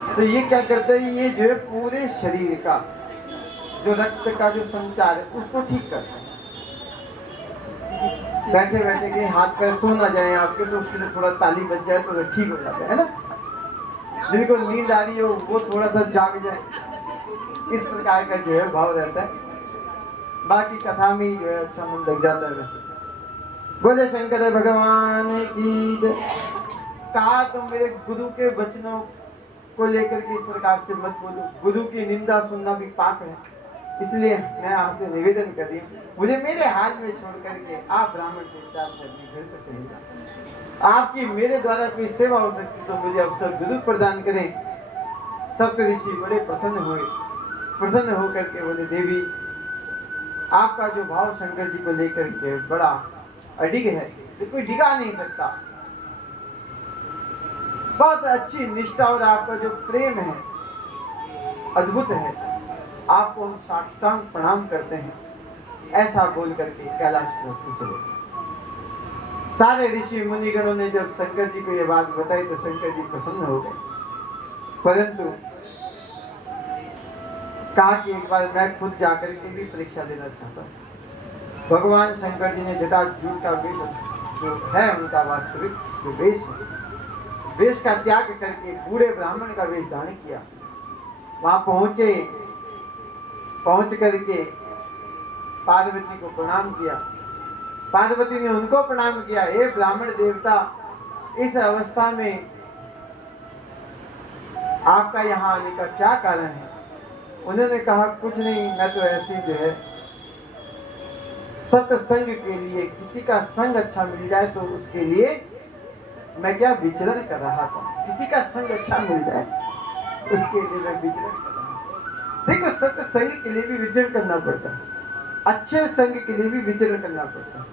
तो ये क्या करता है, ये जो है पूरे शरीर का जो रक्त का जो संचार है उसको ठीक करता है। बैठे बैठे के हाथ पैर सो ना जाए आपके, तो उसके लिए थोड़ा ताली बज जाए तो ठीक हो जाता है ना। जिनको नींद आ रही हो वो थोड़ा सा जाग जाए, इस प्रकार का जो है भाव रहता है। बाकी कथा में ही जो है अच्छा मन लग जाता है। वैसे बोले शंकर भगवान की जय। कहा तुम मेरे गुरु के वचनों को लेकर के इस प्रकार से मत बोलो, गुरु की निंदा सुनना भी पाप है। इसलिए मैं आपसे निवेदन कर रही हूँ, मुझे मेरे हाल में छोड़ करके आप ब्राह्मण देवता अपने घर पर चले जाओ। आपकी मेरे द्वारा कोई सेवा हो सकती तो मुझे अवसर जरूर प्रदान करें। सप्त ऋषि बड़े प्रसन्न हुए, प्रसन्न होकर के बोले देवी आपका जो भाव शंकर जी को लेकर के बड़ा अडिग है, तो कोई डिगा नहीं सकता। बहुत अच्छी निष्ठा और आपका जो प्रेम है अद्भुत है, आपको हम साष्टांग प्रणाम करते हैं। ऐसा बोल करके कैलाश पर्वत चले। सारे ऋषि मुनिगणों ने जब शंकर जी को यह बात बताई तो शंकर जी प्रसन्न हो गए, परंतु कहा कि एक बार मैं खुद जाकर के भी परीक्षा देना चाहता हूँ। भगवान शंकर जी ने जटाजूट का वेश जो है उनका वास्तविक जो वेश है, वेश का त्याग करके बूढ़े ब्राह्मण का वेश धारण किया। वहां पहुंचे, पहुंच करके पार्वती को प्रणाम किया। पार्वती ने उनको प्रणाम किया, हे ब्राह्मण देवता इस अवस्था में आपका यहाँ आने का क्या कारण है। उन्होंने कहा कुछ नहीं, मैं तो ऐसे ही जो है सत्संग के लिए, किसी का संग अच्छा मिल जाए तो उसके लिए मैं क्या विचरण कर रहा था। किसी का संग अच्छा मिल जाए उसके लिए मैं विचरण कर रहा हूँ। देखो सत्संग के लिए भी विचरण करना पड़ता है, अच्छे संग के लिए भी विचरण करना पड़ता है।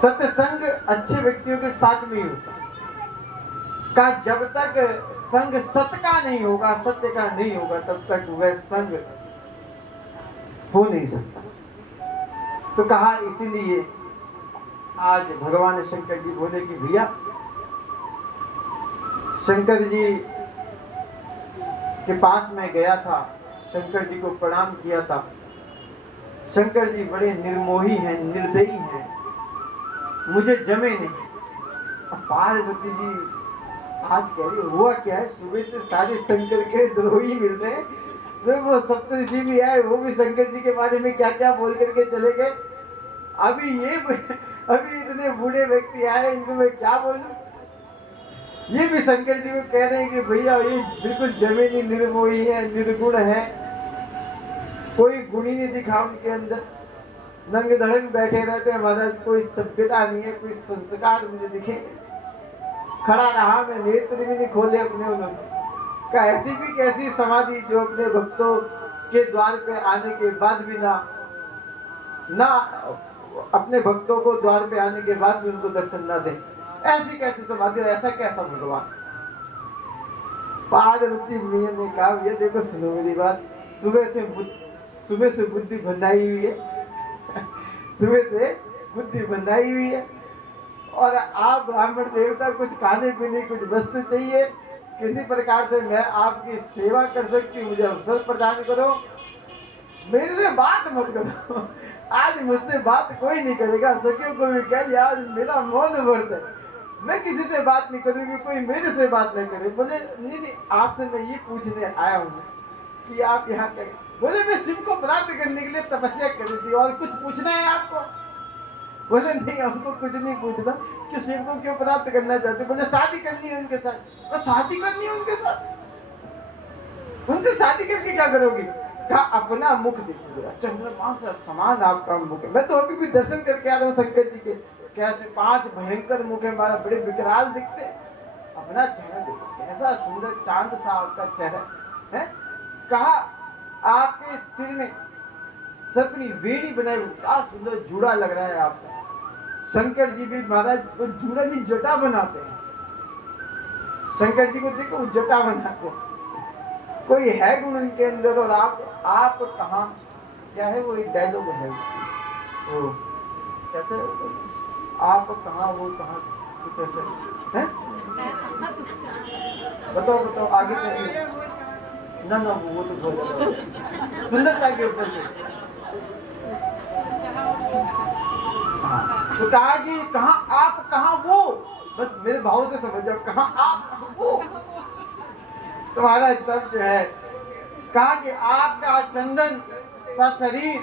सत्संग अच्छे व्यक्तियों के साथ में ही होता है। का जब तक संग सत्य का नहीं होगा, सत्य का नहीं होगा, तब तक वह संग हो नहीं सकता। तो कहा इसीलिए आज भगवान शंकर जी बोले कि भैया, शंकर जी के पास में गया था, शंकर जी को प्रणाम किया था। शंकर जी बड़े निर्मोही हैं, निर्दयी हैं, मुझे जमे नहीं। अब पार्वती जी आज कह रही हुआ क्या है, सुबह से सारे शंकर के द्रोही मिल रहे हैं। तो वो सप्तऋषि भी आए, वो भी शंकर जी के बारे में क्या क्या बोल करके चले गए। अभी इतने बूढ़े व्यक्ति आए, इनको मैं क्या बोलूं। ये भी शंकर जी को कह रहे हैं कि भैया ये बिल्कुल जमीनी निर्मोही है, निर्गुण है, कोई गुण ही नहीं दिखा उनके अंदर, नंगे धड़ंग बैठे रहते हैं महाराज, कोई सभ्यता नहीं है, कोई संस्कार मुझे दिखे। खड़ा रहा, मैं नेत्र भी नहीं खोले अपने उन्होंने। का ऐसी भी कैसी समाधि जो अपने भक्तों के द्वार पे आने के बाद भी ना अपने भक्तों को द्वार पे आने के बाद भी उनको दर्शन ना दे। ऐसी कैसी समाधि, ऐसा कैसा भगवान। पार्वती मियां ने कहा ये देखो सुनो मेरी बात, सुबह से बुद्धि बनाई हुई है सुबह से बुद्धि बनाई हुई है, और आप ब्राह्मण देवता कुछ खाने पीने कुछ वस्तु चाहिए, किसी प्रकार से मैं आपकी सेवा कर सकती हूँ, मुझे अवसर प्रदान करो, मेरे से बात मत करो आज मुझसे बात कोई नहीं करेगा। सखियों को भी कह लिया आज मेरा मौन व्रत है, मैं किसी से बात नहीं करूंगी, कोई मेरे से बात नहीं करे। बोले नहीं नहीं, आपसे मैं ये पूछने आया हूँ कि आप यहाँ करें। बोले मैं शिव को प्राप्त करने के लिए तपस्या करी थी, और कुछ पूछना है आपको। बोले नहीं हमको कुछ नहीं पूछना, कि शिव को क्यों प्राप्त करना चाहते। बोले शादी करनी है उनके साथ। तो शादी करनी है उनके साथ, उनसे शादी करके क्या करोगी। कहा अपना मुख देखो, चंद्रमा से समान आपका मुख है। मैं तो अभी भी दर्शन करके आ रहा हूँ शंकर जी के, कैसे 5 भयंकर मुख है हमारा, बड़े विकराल दिखते। अपना चेहरा देखो कैसा सुंदर, चांद सा आपका चेहरा है। कहा आपके सिर में सपनी वेणी बनाई, क्या सुंदर जूड़ा लग रहा है आपका। शंकर जी भी महाराज वो जूड़ा नहीं जटा बनाते हैं। शंकर जी को देखो जटा बनाते हैं, कोई है गुण उनके अंदर। और आप कहाँ, क्या है वो एक डायलॉग है वो, कैसे आप कहाँ वो कहाँ, कुछ ऐसे है। बताओ बताओ आगे करिए। ना ना वो तो बहुत ज्यादा सुंदरता के ऊपर कुछ। हाँ तो कहा कि कहाँ आप कहाँ वो, बस मेरे भाव से समझ जाओ, कहाँ आप कहाँ वो। तुम्हारा तब जो है कहा कि आपका चंदन सा शरीर,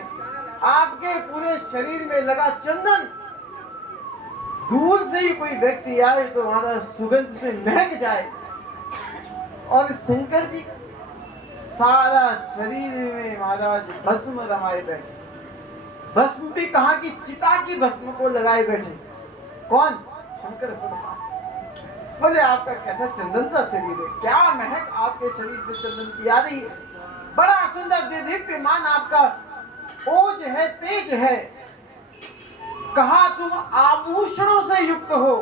आपके पूरे शरीर में लगा चंदन, दूर से ही कोई व्यक्ति आए तो हमारा सुगंध से महक जाए। और शंकर जी सारा शरीर में महाराज भस्म रमाए बैठे, भस्म भी कहा कि चिता की भस्म को लगाए बैठे। कौन? शंकर भगवान। बोले आपका कैसा चंदन सा शरीर है, क्या महक आपके शरीर से चंदन की आ रही है, बड़ा सुंदर दिव्यमान आपका ओज है, तेज है। कहा तुम आभूषणों से युक्त हो,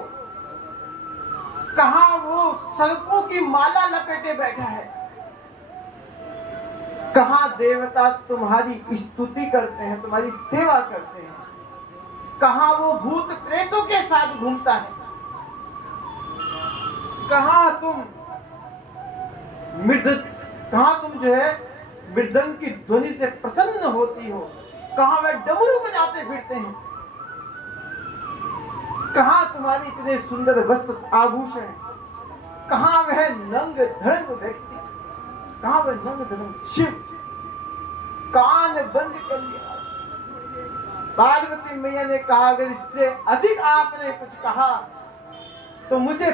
कहा वो सर्पों की माला लपेटे बैठा है, कहा देवता तुम्हारी स्तुति करते हैं, तुम्हारी सेवा करते हैं, कहा वो भूत प्रेतों के साथ घूमता है, कहा तुम कहा तुम जो है मृदंग की ध्वनि से प्रसन्न होती हो, कहा वह डमरू बजाते फिरते हैं, कहा तुम्हारे इतने सुंदर वस्त्र आभूषण, कहा वह नंग धड़ंग व्यक्ति, कहा वह नंग धड़ंग शिव, कान बंद कर लिया। पार्वती मैया ने कहा अगर इससे अधिक आपने कुछ कहा तो मुझे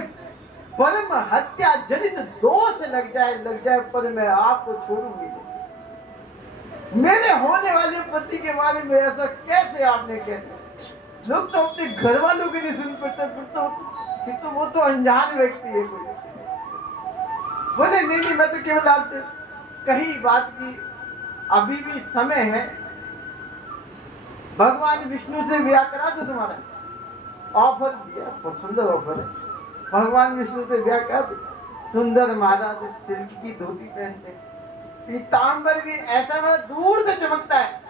परम हत्या जनित दोष लग जाए पर मैं आपको छोड़ूंगी नहीं। मेरे होने वाले पति के बारे में ऐसा कैसे आपने कह दिया? लोग तो अपने घर वालों के नहीं सुन पाते, फिर तो वो तो अनजान व्यक्ति है कोई। बोले नहीं मैं तो केवल आपसे कही बात की, अभी भी समय है, भगवान विष्णु से ब्याह करा दो, तुम्हारा ऑफर दिया, बहुत सुंदर ऑफर है, भगवान विष्णु से ब्याह करा दो। सुंदर महाराज सिल्क की धोती पहनते, पीतांबर भी ऐसा में दूर से चमकता है,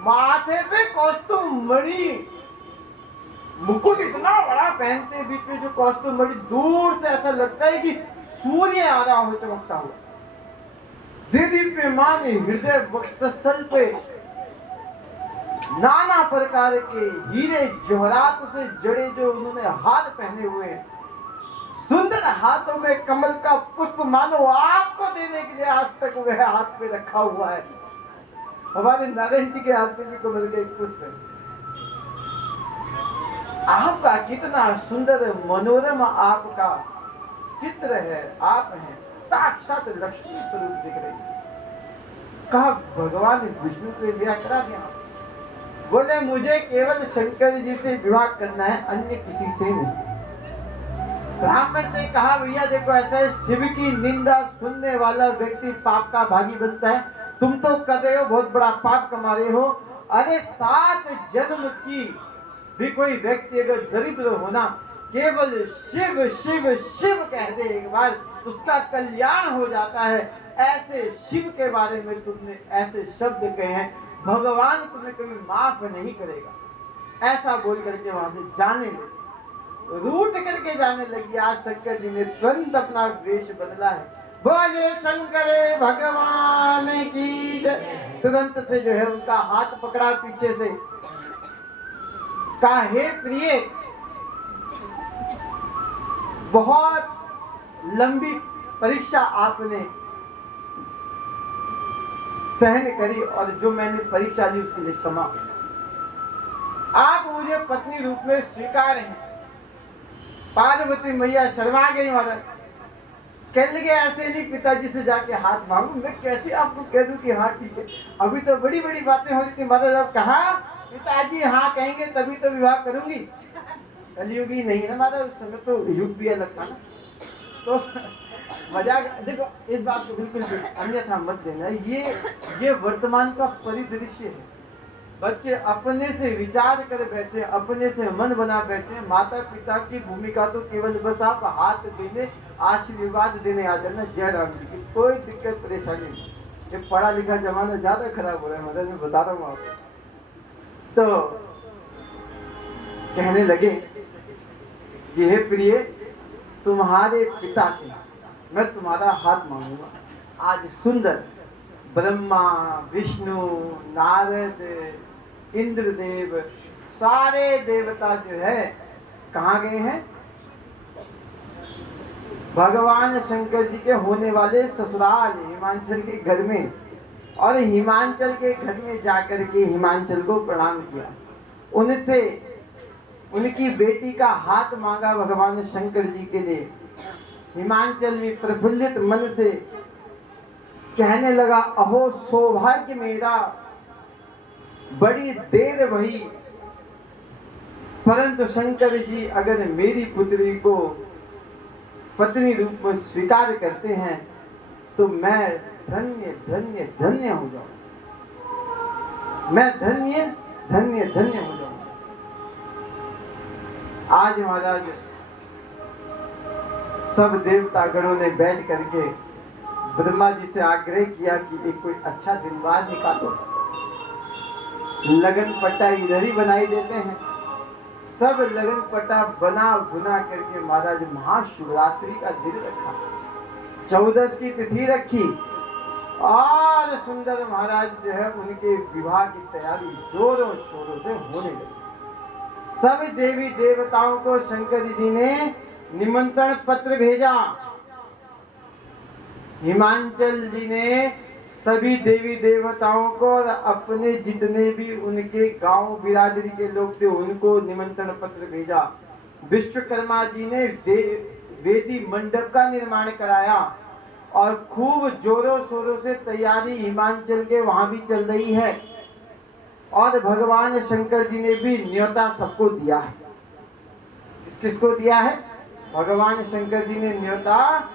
माथे पे कौस्तुभ मणि मुकुट इतना बड़ा पहनते, बीच में जो कौस्तुभ मणि दूर से ऐसा लगता है कि सूर्य आ रहा हो चमकता हुआ। दिव्यमान हृदय वक्षस्थल पे नाना प्रकार के हीरे जवाहरात से जड़े जो उन्होंने हाथ पहने हुए हैं, सुंदर हाथों में कमल का पुष्प मानो आपको देने के लिए आज तक वह हाथ पे रखा हुआ है। हमारे नारायण जी के हाथ में भी कमल का एक पुष्प है। आपका कितना सुंदर मनोरम आपका चित्र है, आप हैं साक्षात लक्ष्मी स्वरूप दिख रही। कहा भगवान विष्णु से विवाह करा दिया। बोले मुझे केवल शंकर जी से विवाह करना है, अन्य किसी से नहीं। ब्राह्मण से कहा भैया देखो ऐसा है, शिव की निंदा सुनने वाला व्यक्ति पाप का भागी बनता है, तुम तो कर रहे हो बहुत बड़ा पाप कमा रहे हो। अरे 7 जन्म की भी कोई व्यक्ति अगर दरिद्र होना, केवल शिव शिव शिव कह दे एक बार, उसका कल्याण हो जाता है। ऐसे शिव के बारे में तुमने ऐसे शब्द कहे हैं, भगवान तुम्हें कभी माफ नहीं करेगा। ऐसा बोल करके वहां से जाने लगी, रूठ करके जाने लगी। आज शंकर जी ने तुरंत अपना वेश बदला है। बोले शंकर भगवान की जय। तुरंत से जो है उनका हाथ पकड़ा पीछे से, कहा हे प्रिय, बहुत लंबी परीक्षा आपने सहन करी और जो मैंने परीक्षा ली उसके लिए क्षमा। आप मुझे पत्नी रूप में स्वीकार हैं। पार्वती मैया शर्मा गई। महाराज कह लगे ऐसे नहीं पिताजी से जाके हाथ मांगू, मैं कैसे आपको कह दूं कि हाँ ठीक है। अभी तो बड़ी बड़ी बातें हो रही थी। महाराज अब कहा पिताजी हाँ कहेंगे तभी तो विवाह करूंगी। कलयुगी नहीं ना महाराज, उस समय तो युग भी अलग था ना। तो मजाक देखो, इस बात को बिल्कुल अन्यथा मत लेना। ये वर्तमान का परिदृश्य है। बच्चे अपने से विचार कर बैठे, अपने से मन बना बैठे। माता पिता की भूमिका तो केवल बस आप हाथ देने, आशीर्वाद देने आ जाना। जय राम जी की कोई दिक्कत परेशानी नहीं। ये पढ़ा लिखा जमाना ज्यादा खराब हो रहा है महाराज, मैं बता रहा हूँ आपको। तो कहने लगे कि हे प्रिय, तुम्हारे पिता से मैं तुम्हारा हाथ मांगूंगा। आज सुंदर ब्रह्मा, विष्णु, नारद, इंद्रदेव, सारे देवता जो है कहाँ गए हैं? भगवान शंकर जी के होने वाले ससुराल हिमांचल के घर में, और हिमांचल के घर में जाकर के हिमांचल को प्रणाम किया। उनसे उनकी बेटी का हाथ मांगा भगवान शंकर जी के लिए। हिमांचल भी प्रफुल्लित मन से कहने लगा, अहो सौभाग्य मेरा, बड़ी देर भई, परंतु शंकर जी अगर मेरी पुत्री को पत्नी रूप में स्वीकार करते हैं तो मैं धन्य धन्य धन्य हो जाऊं, मैं धन्य धन्य धन्य हो जाऊं। आज महाराज सब देवतागणों ने बैठ करके ब्रह्मा जी से आग्रह किया कि एक कोई अच्छा दिन बाद निकालो, लगन पट्टा इधर ही बनाई देते हैं। सब लगन पट्टा बना बुना करके महाराज महाशिवरात्रि का दिन रखा, 14 की तिथि रखी, और सुंदर महाराज जो है उनके विवाह की तैयारी जोरों शोरों से होने लगी। सब देवी देवताओं को शंकर जी ने निमंत्रण पत्र भेजा। हिमांचल जी ने सभी देवी देवताओं को और अपने जितने भी उनके गांव बिरादरी के लोग थे उनको निमंत्रण पत्र भेजा। विश्वकर्मा जी ने वेदी मंडप का निर्माण कराया और खूब जोरों शोरों से तैयारी हिमांचल के वहां भी चल रही है। और भगवान शंकर जी ने भी न्योता सबको दिया है। किसको दिया है? भगवान शंकर जी ने न्योता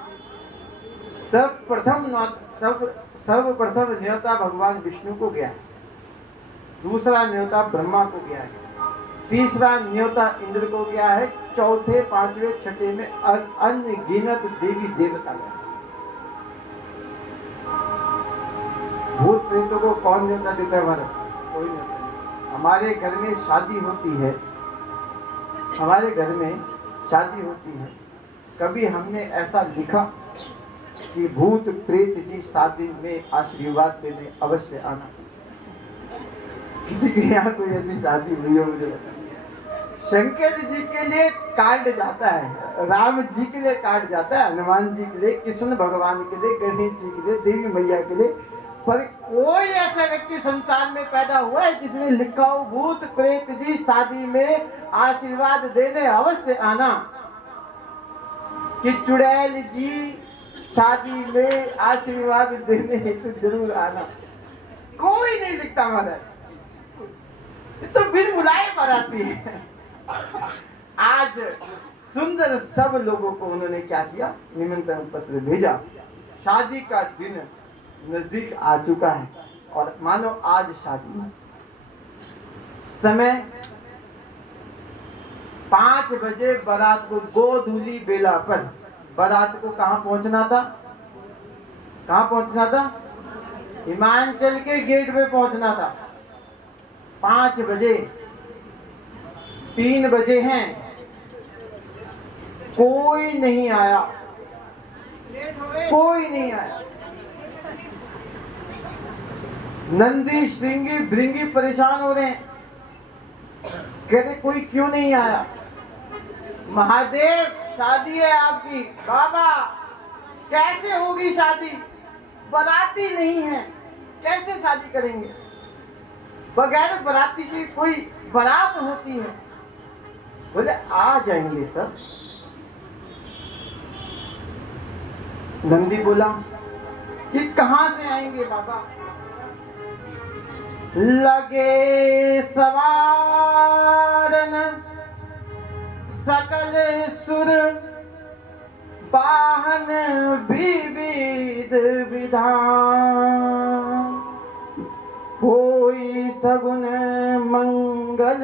सर्वप्रथम न्योता भगवान विष्णु को गया है, दूसरा न्योता ब्रह्मा को गया है, तीसरा न्योता इंद्र को गया है, चौथे, पांचवें, छठे में अन्य गिनत देवी देवता गए। भूत प्रेतों को कौन न्योता देता है? हमारा कोई न्योता नहीं। हमारे घर में शादी होती है, हमारे घर में शादी होती है, कभी हमने ऐसा लिखा कि भूत प्रेत जी शादी में आशीर्वाद लेने अवश्य आना? किसी के यहाँ कोई ऐसी शादी हुई हो मुझे बताइए। शंकर जी के लिए कार्ड जाता है, राम जी के लिए कार्ड जाता है, हनुमान जी के लिए, कृष्ण भगवान के लिए, गणेश जी के लिए, देवी मैया के लिए, पर कोई ऐसा व्यक्ति संसार में पैदा हुआ है जिसने लिखा हो भूत प्रेत जी शादी में आशीर्वाद देने अवश्य आना, कि चुड़ैल जी शादी में आशीर्वाद देने हेतु जरूर आना? कोई नहीं लिखता महाराज, तो बिन बुलाए पर आती है। आज सुंदर सब लोगों को उन्होंने क्या किया? निमंत्रण पत्र भेजा। शादी का दिन नजदीक आ चुका है और मानो आज शादी है। समय 5 बजे बारात को गोधूली बेला पर बारात को कहां पहुंचना था? कहां पहुंचना था? हिमांचल के गेट पे पहुंचना था। 5 बजे, 3 बजे हैं, कोई नहीं आया, कोई नहीं आया। नंदी श्रृंगी भृंगी परेशान हो रहे हैं, कहते कोई क्यों नहीं आया? महादेव शादी है आपकी। बाबा कैसे होगी शादी? बाराती नहीं है, कैसे शादी करेंगे? बगैर बाराती की कोई बारात होती है? बोले आ जाएंगे सब। नंदी बोला कि कहां से आएंगे बाबा? लगे सवारन सकल सुर, वाहन विविध विधान, होई सगुन मंगल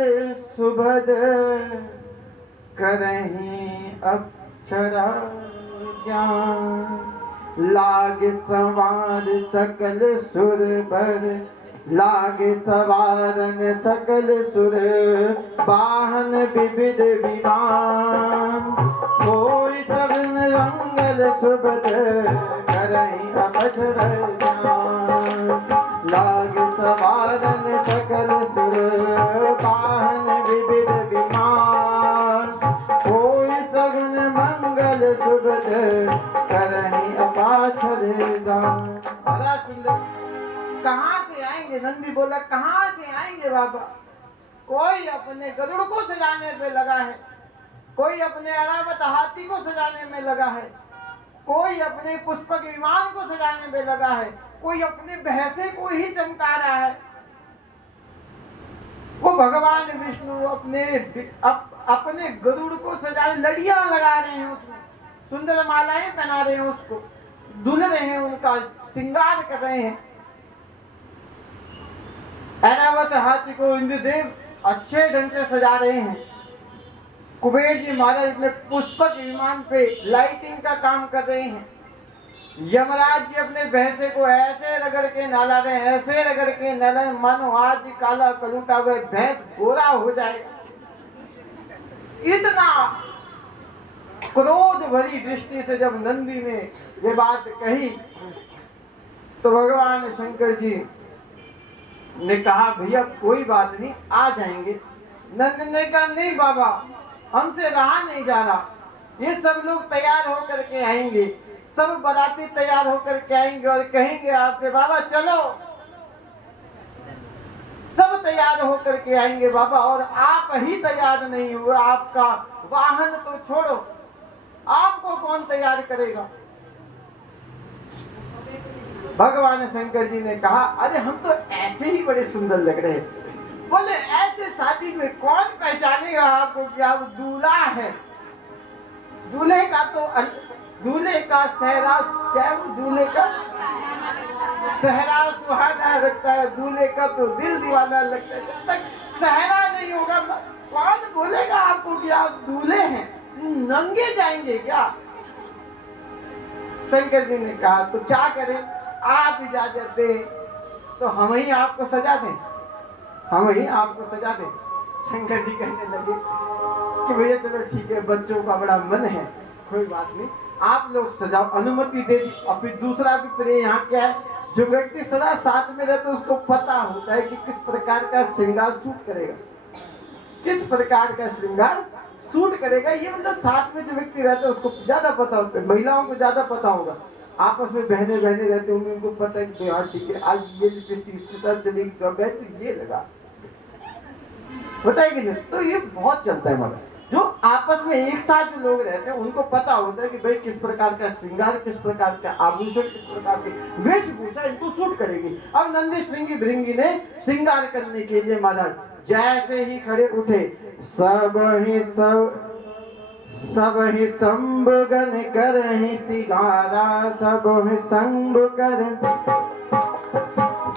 सुभद, करहीं अक्षरा ज्ञान, लागे सवार सकल सुर पर, लागे सवारन सकल सुर, वाहन विविध विमान, होई सब मंगल सुबद करहि अवसर जान। लाग सवारन सकल सुर वाहन विविध विमान। होय सगुन मंगल सुबद करहि अपाछर गान। बड़ा सुंदर। कहाँ से आएंगे? नंदी बोला कहाँ से आएंगे बाबा? कोई अपने गरुड़ को सजाने पे लगा है, कोई अपने अरावत हाथी को सजाने में लगा है, कोई अपने पुष्पक विमान को सजाने में लगा है, कोई अपने भैंसे को ही चमका रहा है। वो भगवान विष्णु अपने गरुड़ को सजाने लड़ियां लगा रहे हैं, उसमें सुंदर मालाएं पहना रहे हैं, उसको दुल रहे हैं, उनका श्रृंगार कर रहे हैं। ऐरावत हाथी को इंद्रदेव अच्छे ढंग से सजा रहे हैं। कुबेर जी महाराज अपने पुष्पक विमान पे लाइटिंग का काम कर रहे हैं। यमराज जी अपने भैंसे को ऐसे रगड़ के नहला रहे हैं, ऐसे रगड़ के नहला, मानो आज काला कलूटा हुआ भैंस गोरा हो जाएगा। इतना क्रोध भरी दृष्टि से जब नंदी ने ये बात कही तो भगवान शंकर जी ने कहा भैया कोई बात नहीं, आ जाएंगे। नंद ने कहा नहीं बाबा, हमसे रहा नहीं जा रहा। ये सब लोग तैयार होकर के आएंगे, सब बाराती तैयार होकर के आएंगे और कहेंगे आपसे बाबा चलो। सब तैयार होकर के आएंगे बाबा, और आप ही तैयार नहीं हुए। आपका वाहन तो छोड़ो, आपको कौन तैयार करेगा? भगवान शंकर जी ने कहा अरे हम तो ऐसे ही बड़े सुंदर लग रहे हैं। बोले ऐसे शादी में कौन पहचानेगा आपको कि आप दूल्हा है? दूल्हे का तो दूल्हे का सहरा, चाहे वो दूल्हे का सहरा सुहाना लगता है, दूल्हे का तो दिल दीवाना लगता है। जब तक सहरा नहीं होगा कौन बोलेगा आपको कि आप दूल्हे हैं? नंगे जाएंगे क्या? शंकर जी ने कहा तो क्या करें, आप इजाजत दें तो हम ही आपको सजा दें, हम ही आपको सजा दें। शंकर जी कहने लगे कि भैया चलो ठीक है, बच्चों का बड़ा मन है, कोई बात नहीं, आप लोग सजाओ, अनुमति दे दी। और फिर दूसरा भी प्रिय यहाँ क्या है, जो व्यक्ति सदा साथ में रहता है उसको पता होता है कि किस प्रकार का श्रृंगार सूट करेगा, किस प्रकार का श्रृंगार सूट करेगा। ये मतलब साथ में जो व्यक्ति रहता है उसको ज्यादा पता होता है। महिलाओं को ज्यादा पता होगा, आपस में बहने रहते होंगे, उनको पता है कि हाँ ठीक है आज ये लिपस्टिक इसके साथ चलेगी तो तो ये लगा, बताए कि नहीं? तो ये बहुत चलता है। मतलब जो आपस में एक साथ जो लोग रहते हैं उनको पता होता है कि भाई किस प्रकार का श्रृंगार, किस प्रकार का आभूषण, किस प्रकार की वेशभूषा इनको सूट करेगी। अब नंदी श्रृंगी भृंगी ने श्रृंगार करने के लिए महाराज जैसे ही खड़े उठे, सब ही संबगन करहि सिगारा, सब ही संब कर,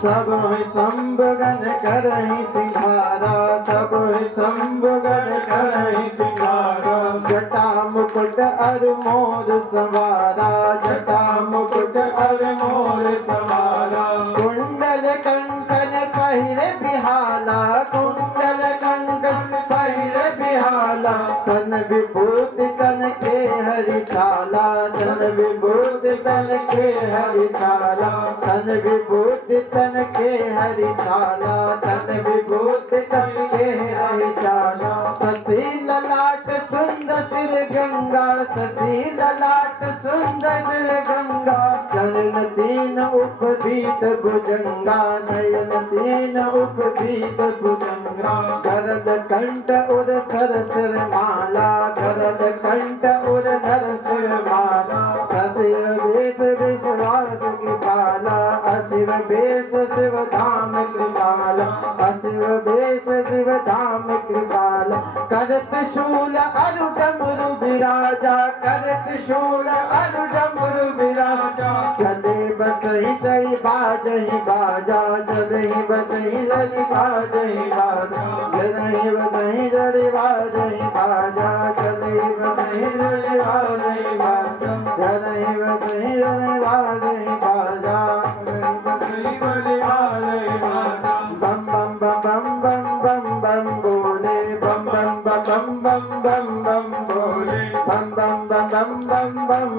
सब ही संबगन करहि सिंगारा, सब ही संबगन करहि सिंगारा। जटा मुकुट अर मोर सवारा, जटा मुकुट अर मोर सवारा। कुंडल कंकन पहिरे बिहाला, कुंडल कंकन पहिरे बिहाला। तन विभूति तन के हरि छाला, तन विभूति तन के हरि छाला, तन विभूति तन के हरि छाला, तन विभूति तन के हरि छाला। शशि ललाट सुंदर सिर गंगा, शशि ललाट सुंदर सिर गंगा। चरण तीन उपबीत भुजंगा, नयन तीन उपबीत भुजंगा। गरल कंठ उर सरसर माला, गरल कंठ उर नरसर माला। शशिर वेश विश्वास कृपाला, अशिव वेश शिव धाम कृपाला, अशिव वेश शिव धाम कृपाला। करत शूल अरु डमरु विराजा, करत शूल अरु डमरु विराजा। चले बसहि चढ़ी बाजहि बाजा, चलहि बसहि चढ़ी बाजहि बाजा। चलहि बसहि चढ़ी बाजहि बाजा, चलहि बसहि चढ़ी बाजहि बाजा। चलहि बसहि चढ़ी बाजहि बाजा, चलहि बसहि चढ़ी बाजहि बाजा। बम बम बम बम बम बम बोले, बम बम बम बम बम बम बोले, बम बम बम बम बम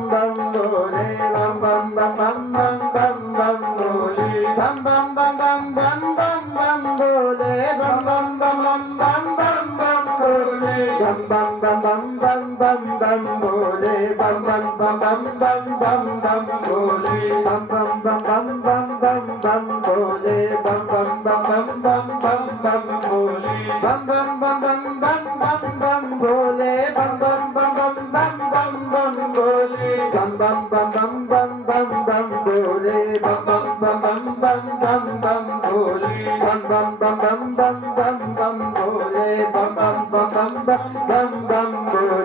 बम बम बम बम भोले बम बम बम बम बम बम बम भोले बम बम बम बम बम बम बम भोले बम बम बम बम बम बम भोले बम बम बम बम बम बम भोले बम बम बम बम बम बम भोले बम बम बम बम बम भोले बम बम बम भोले बम बम बम भोले बम बम बम भोले बम बम बम भोले बम बम बम भोले बम बम बम भोले बम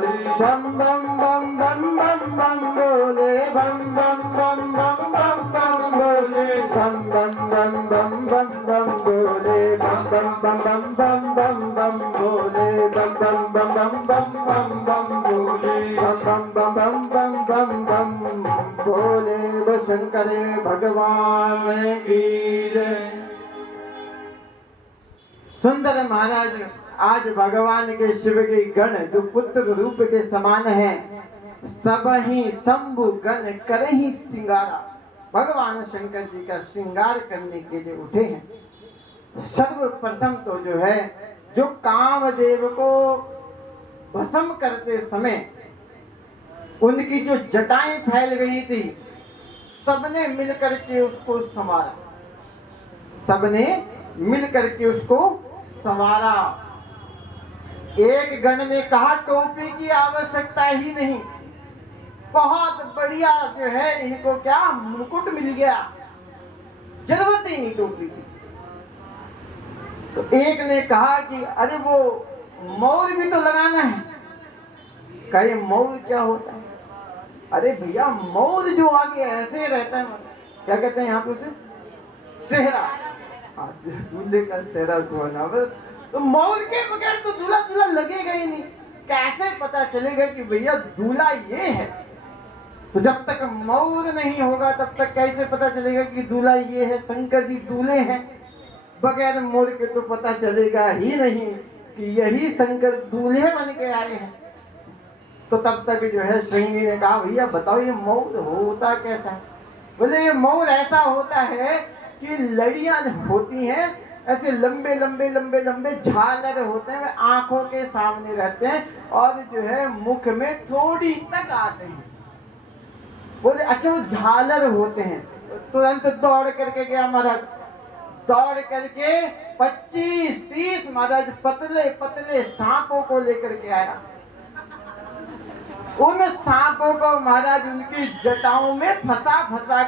बम भोले बम बम भोले बम बम भोले बम बम भोले बम बम भोले बम भोले व शंकर भगवान की जय। सुंदर महाराज आज भगवान के शिव के गण जो पुत्र रूप के समान है, सब ही शंभु गण कर ही श्रृंगारा। भगवान शंकर जी का श्रृंगार करने के लिए उठे हैं। सर्वप्रथम तो जो है, जो कामदेव को भस्म करते समय उनकी जो जटाएं फैल गई थी, सबने मिलकर के उसको संवारा, सबने मिलकर के उसको संवारा। एक गण ने कहा टोपी की आवश्यकता ही नहीं, बहुत बढ़िया जो है इनको क्या मुकुट मिल गया, जरूरत ही नहीं टोपी की। तो एक ने कहा कि अरे वो मौर भी तो लगाना है। कहे मौर क्या होता है? अरे भैया मौर जो आगे ऐसे रहता है, क्या कहते हैं यहाँ पे उसे? सेहरा। दूल्हे का सेहरा सुहाना। तो मौर के बगैर तो दूल्हा दूल्हा लगेगा ही नहीं। कैसे पता चलेगा कि भैया दूल्हा ये है? तो जब तक मौर नहीं होगा तब तक कैसे पता चलेगा कि दूल्हा ये है? शंकर जी दूल्हे हैं, बगैर मोर के तो पता चलेगा ही नहीं कि यही शंकर दूल्हे बन के आए हैं। तो तब तक जो है श्रृंगी ने कहा भैया बताओ ये मौर होता कैसा है? बोले ये मौर ऐसा होता है कि लड़ियां होती हैं, ऐसे लंबे लंबे लंबे लंबे झालर होते हैं, वे आंखों के सामने रहते हैं और जो है मुख में थोड़ी तक आते हैं। बोले अच्छा वो झालर होते हैं। तुरंत दौड़ करके गया महाराज, दौड़ करके 25-30 महाराज पतले पतले सांपों को लेकर के आया। उन सांपों को महाराज उनकी जटाओं में फंसा फंसा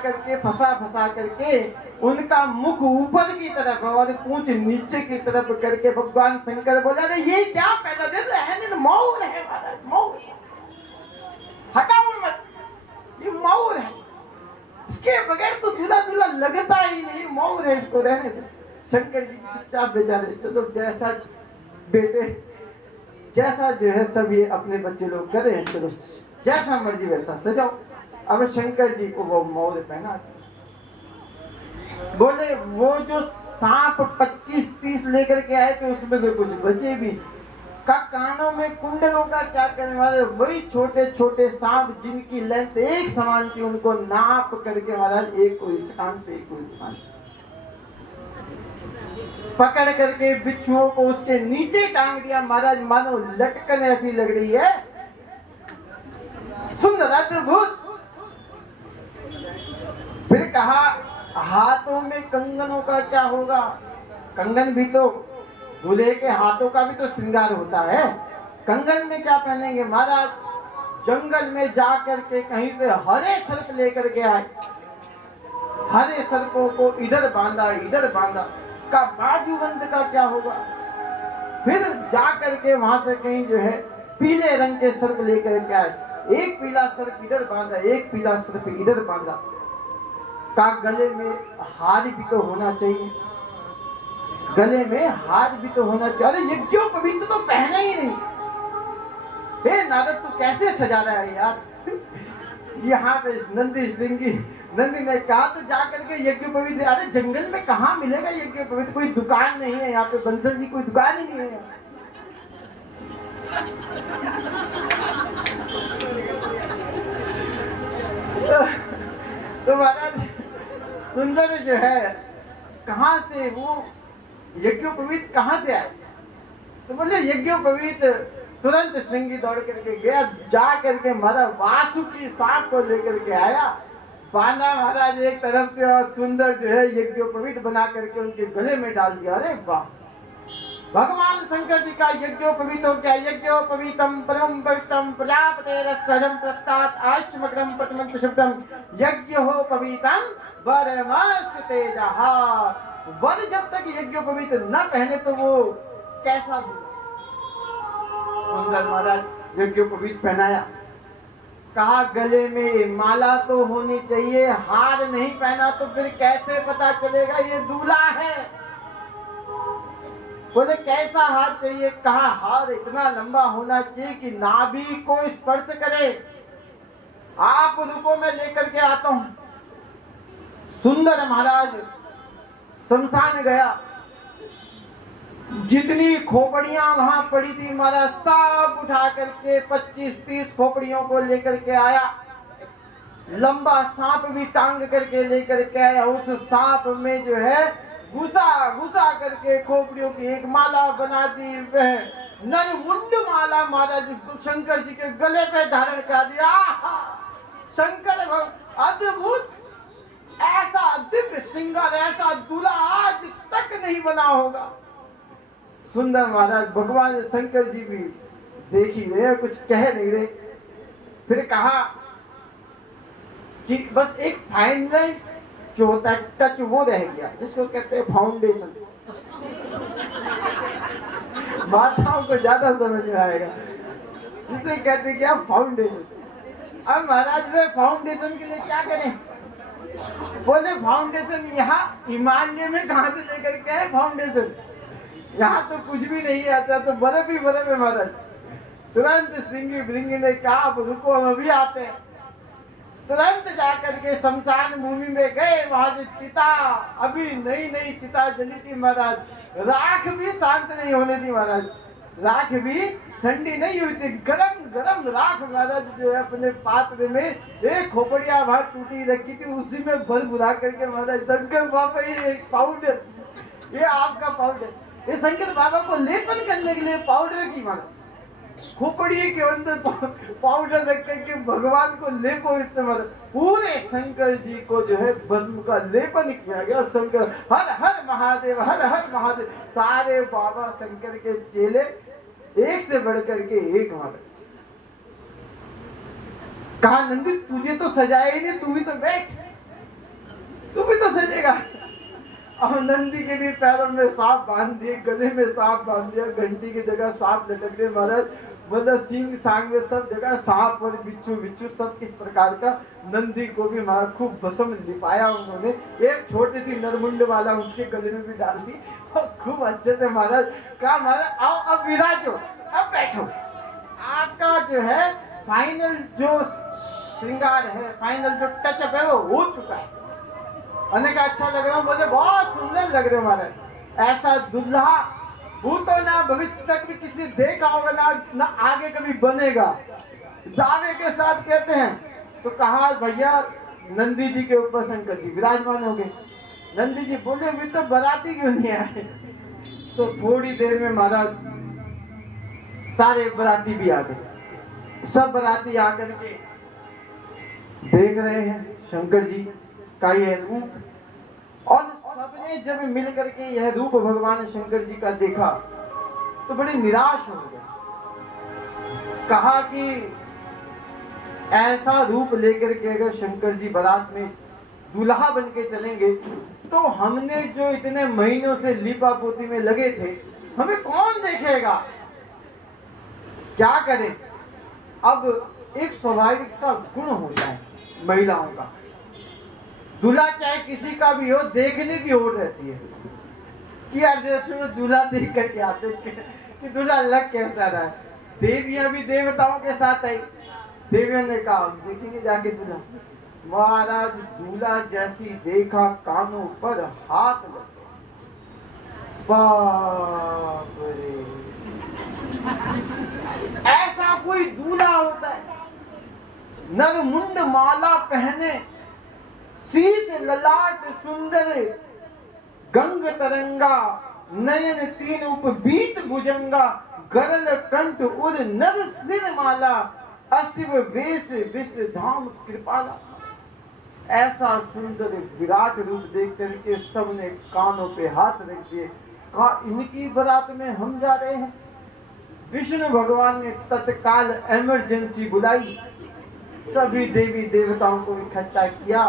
करके उनका मुख ऊपर की तरफ और पूंछ नीचे की तरफ करके भगवान शंकर बोला अरे ये क्या पैदा दे रहे हैं? मौर है महाराज, मौर, हटाओ मत, ये मौर है, इसके बगैर तो दूल्हा दूल्हा लगता ही नहीं, मौर है, इसको रहने दो। शंकर जी चुपचाप बेचारे, चलो जैसा बेटे जैसा जो है सब ये अपने बच्चे लोग करे, चलो जैसा मर्जी वैसा सजाओ। अब शंकर जी को वो मौर पहना। बोले वो जो सांप 25-30 लेकर के आए थे उसमें से कुछ बचे भी का कानों में कुंडलों का क्या करने वाले, वही छोटे छोटे सांप जिनकी लेंथ एक समान थी, उनको नाप करके महाराज एक को इस कान पे एक को इस कान पे पकड़ करके बिच्छुओं को उसके नीचे टांग दिया महाराज, मानो लटकन ऐसी लग रही है, सुंदर अद्भुत। फिर कहा हाथों में कंगनों का क्या होगा? कंगन भी तो दूल्हे के हाथों का भी तो श्रृंगार होता है, कंगन में क्या पहनेंगे? महाराज जंगल में जा करके कहीं से हरे सर्प लेकर के आए, हरे सर्पों को इधर बांधा का बाजूबंद का क्या होगा? फिर जा करके वहां से कहीं जो है पीले रंग के सर्प लेकर के आए, एक पीला सर्प इधर बांधा, एक पीला सर्प इधर बांधा। का गले में हार भी तो होना चाहिए, गले में हार भी तो होना चाहिए। अरे यज्ञोपवीत तो पहने ही नहीं। हे नारद तू कैसे सजा रहा है यार? यहाँ पे नंदी ने कहा तो जा करके यज्ञोपवीत, अरे जंगल में कहाँ मिलेगा यज्ञोपवीत? कोई दुकान नहीं है यहाँ पे, बंसल जी कोई दुकान ही नहीं है। तो महाराज सुंदर जो है कहाँ से वो यज्ञोपवीत कहाँ से आए? तो बोले यज्ञोपवीत तुरंत श्रृंगी दौड़ करके गया, जा करके महाराज वासुकी सांप को लेकर के आया, बांधा महाराज एक तरफ से और सुंदर जो है यज्ञोपवीत बना करके उनके गले में डाल दिया। अरे वाह, भगवान शंकर जी का यज्ञोपवीत हो क्या? यज्ञोपवीतम परमं पवित्रम प्रजापतेरस्त्रजं प्रस्तात् आश्चमग्रं प्रथमं शब्दम यज्ञोपवीतम वरमस्तु तेजः। वर जब तक यज्ञोपवीत न पहने तो वो कैसा भी। सुंदर महाराज यज्ञोपवीत पहनाया, कहा गले में माला तो होनी चाहिए, हार नहीं पहना तो फिर कैसे पता चलेगा ये दूल्हा है? बोले कैसा हार चाहिए? कहा हार इतना लंबा होना चाहिए कि नाभि को स्पर्श करे। आप रुको मैं लेकर के आता हूं। सुंदर महाराज शमशान गया, जितनी खोपड़ियां वहां पड़ी थी महाराज सब उठा करके 25-30 खोपड़ियों को लेकर के आया, लंबा सांप भी टांग करके लेकर के आया। उस सांप में जो है घुसा करके खोपड़ियों की एक माला बना दी। वह नरमुंड माला महाराज शंकर जी के गले पे धारण कर दिया। शंकर अद्भुत, ऐसा दिव्य श्रृंगार, ऐसा दूल्हा आज तक नहीं बना होगा। सुंदर महाराज भगवान शंकर जी भी देख ही रहे, कुछ कह नहीं रहे। फिर कहा कि बस एक फाइनल जो होता है टच वो रह गया, जिसको कहते हैं फाउंडेशन। माताओं को ज्यादा समझ में आएगा, जिसे कहते हैं क्या फाउंडेशन। अब महाराज वे फाउंडेशन के लिए क्या करें? बोले फाउंडेशन यहाँ हिमालय में कहाँ से लेकर के है फाउंडेशन? यहाँ तो कुछ भी नहीं आता, तो बर्फ ही बर्फ है महाराज। तुरंत श्रृंगी भृंगी ने कहा अब रुको हम अभी आते हैं। तुरंत जाकर के शमशान भूमि में गए, वहां जो चिता अभी नई चिता जली थी महाराज, राख भी शांत नहीं होने दी महाराज, राख भी ठंडी नहीं हुई थी, गरम राख महाराज जो है अपने पात्र में एक खोपड़िया वहां टूटी रखी थी, उसी में भर बुला करके महाराज शंकर बाबा ये पाउडर, ये आपका पाउडर, ये शंकर बाबा को लेपन करने के लिए पाउडर की महाराज खोपड़ी के अंदर पाउडर रख करके भगवान को लेपो इस्तेमाल, पूरे शंकर जी को जो है भस्म का लेपन किया गया। शंकर हर हर महादेव, हर हर महादेव। सारे बाबा शंकर के चेले एक से बढ़कर के एक महादेव। कहा नंदी तुझे तो सजाया ही नहीं, तू भी तो बैठ, तू भी तो सजेगा। अब नंदी के भी पैरों में सांप बांध दिए, गले में सांप बांध दिया, घंटी की जगह सांप लटक रहे महाराज, मतलब सींग सांग में सब जगह सांप और बिच्छू सब इस प्रकार का। नंदी को भी महाराज खूब भस्म लिपाया उन्होंने, एक छोटी सी नरमुंड वाला उसके गले में भी डाल दी और खूब अच्छे से महाराज कहा महाराज आओ अब विराजो, अब बैठो, आपका जो है फाइनल जो श्रृंगार है, फाइनल जो टचअप है वो हो चुका है। मैंने कहा अच्छा लग रहा हूँ, बोले बहुत सुंदर लग रहे हो महाराज, ऐसा दुल्हा भूतो ना भविष्य तक भी किसी देखा होगा ना आगे कभी बनेगा, दावे के साथ कहते हैं। तो कहा भैया नंदी जी के ऊपर शंकर जी विराजमान हो गए। नंदी जी बोले अभी तो बाराती क्यों नहीं आए? तो थोड़ी देर में महाराज सारे बाराती भी आ गए। सब बाराती आकर के देख रहे हैं शंकर जी का यह रूप, और सबने जब मिल करके यह रूप भगवान शंकर जी का देखा तो बड़े निराश हो गए। कहा कि ऐसा रूप लेकर के अगर शंकर जी बारात में दूल्हा बन के चलेंगे तो हमने जो इतने महीनों से लीपा पोती में लगे थे हमें कौन देखेगा, क्या करें? अब एक स्वाभाविक सा गुण होता है महिलाओं का, दूल्हा चाहे किसी का भी हो देखने की होड़ रहती है कि यार चलो दूल्हा देख करके आते कि दूल्हा लग कैसा रहा है। देवियां भी देवताओं के साथ आई, देवियों ने कहा हम देखेंगे जाके दूल्हा। महाराज दूल्हा जैसी देखा कानों पर हाथ लगे, बाप रे, ऐसा कोई दूल्हा होता है? नरमुंड माला पहने, शीश ललाट सुंदर गंग तरंगा, नयन तीन उपबीत भुजंगा, गरल कंठ उर नर सिर माला, अशिव वेश विष धाम कृपाला। ऐसा सुंदर विराट रूप देख करके सबने कानों पे हाथ रख दिए, कहा इनकी बारात में हम जा रहे हैं। विष्णु भगवान ने तत्काल इमरजेंसी बुलाई, सभी देवी देवताओं को इकट्ठा किया,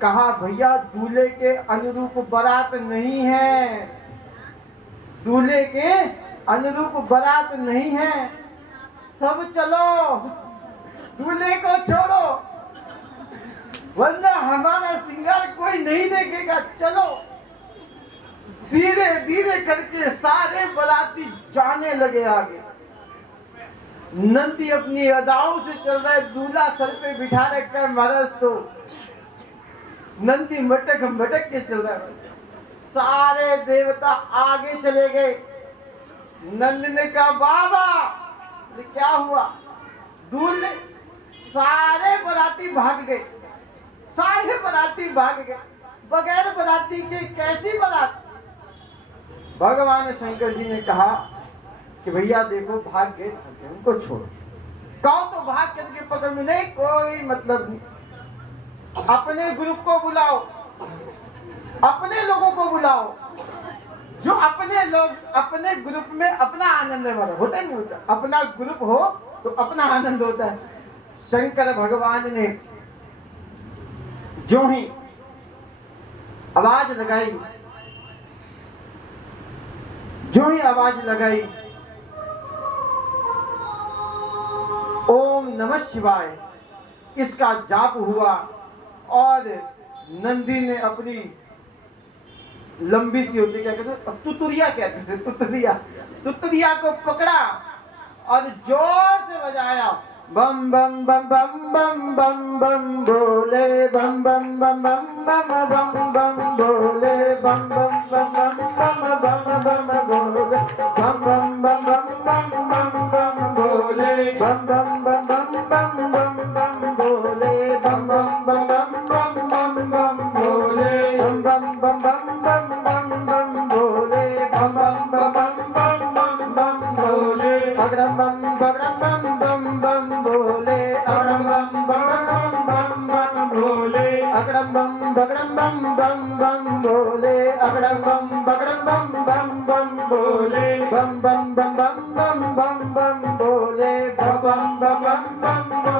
कहा भैया दूल्हे के अनुरूप बारात नहीं है, दूल्हे के अनुरूप बारात नहीं है, सब चलो, दूल्हे को छोड़ो, वरना हमारा श्रृंगार कोई नहीं देखेगा, चलो। धीरे धीरे करके सारे बाराती जाने लगे आगे। नंदी अपनी अदाओं से चल रहा है, दूल्हा सर पे बिठा रखा है महाराज, तो नंदी मटक मटक के चल रहा है। सारे देवता आगे चले गए। नंद ने कहा बाबा ये क्या हुआ? दूल्हे सारे बाराती भाग गए, सारे बाराती भाग गए, बगैर बाराती के कैसी बारात? भगवान शंकर जी ने कहा कि भैया देखो भाग गए, उनको छोड़ो। कहो तो भाग करके पकड़ में, नहीं कोई मतलब नहीं, अपने ग्रुप को बुलाओ, अपने लोगों को बुलाओ, जो अपने लोग अपने ग्रुप में अपना आनंद वाला होता नहीं होता, अपना ग्रुप हो तो अपना आनंद होता है। शंकर भगवान ने जो ही आवाज लगाई, जो ही आवाज लगाई, ओम नमः शिवाय इसका जाप हुआ, और नंदी ने अपनी लंबी सी होती क्या कहते हैं, तुतुरिया कहते थे, तुतुरिया को पकड़ा और जोर से बजाया, बम बम बम बम बम बम बम बोले, बम बम बम बम बम बम बम बोले, बम बम बम बम बम बम बोले, बम बम बम बम बम बोले, बम बम बम बम बम बोले, बम बम बम बम बोले, बम बम बम बोले, बम बम बम बोले, अगड़म बम बम बोले, अगड़म बम बोले, अगड़म बम बोले, अगड़म बम बोले, बम बम बम बोले, बम बम बोले, बम बम बोले, बम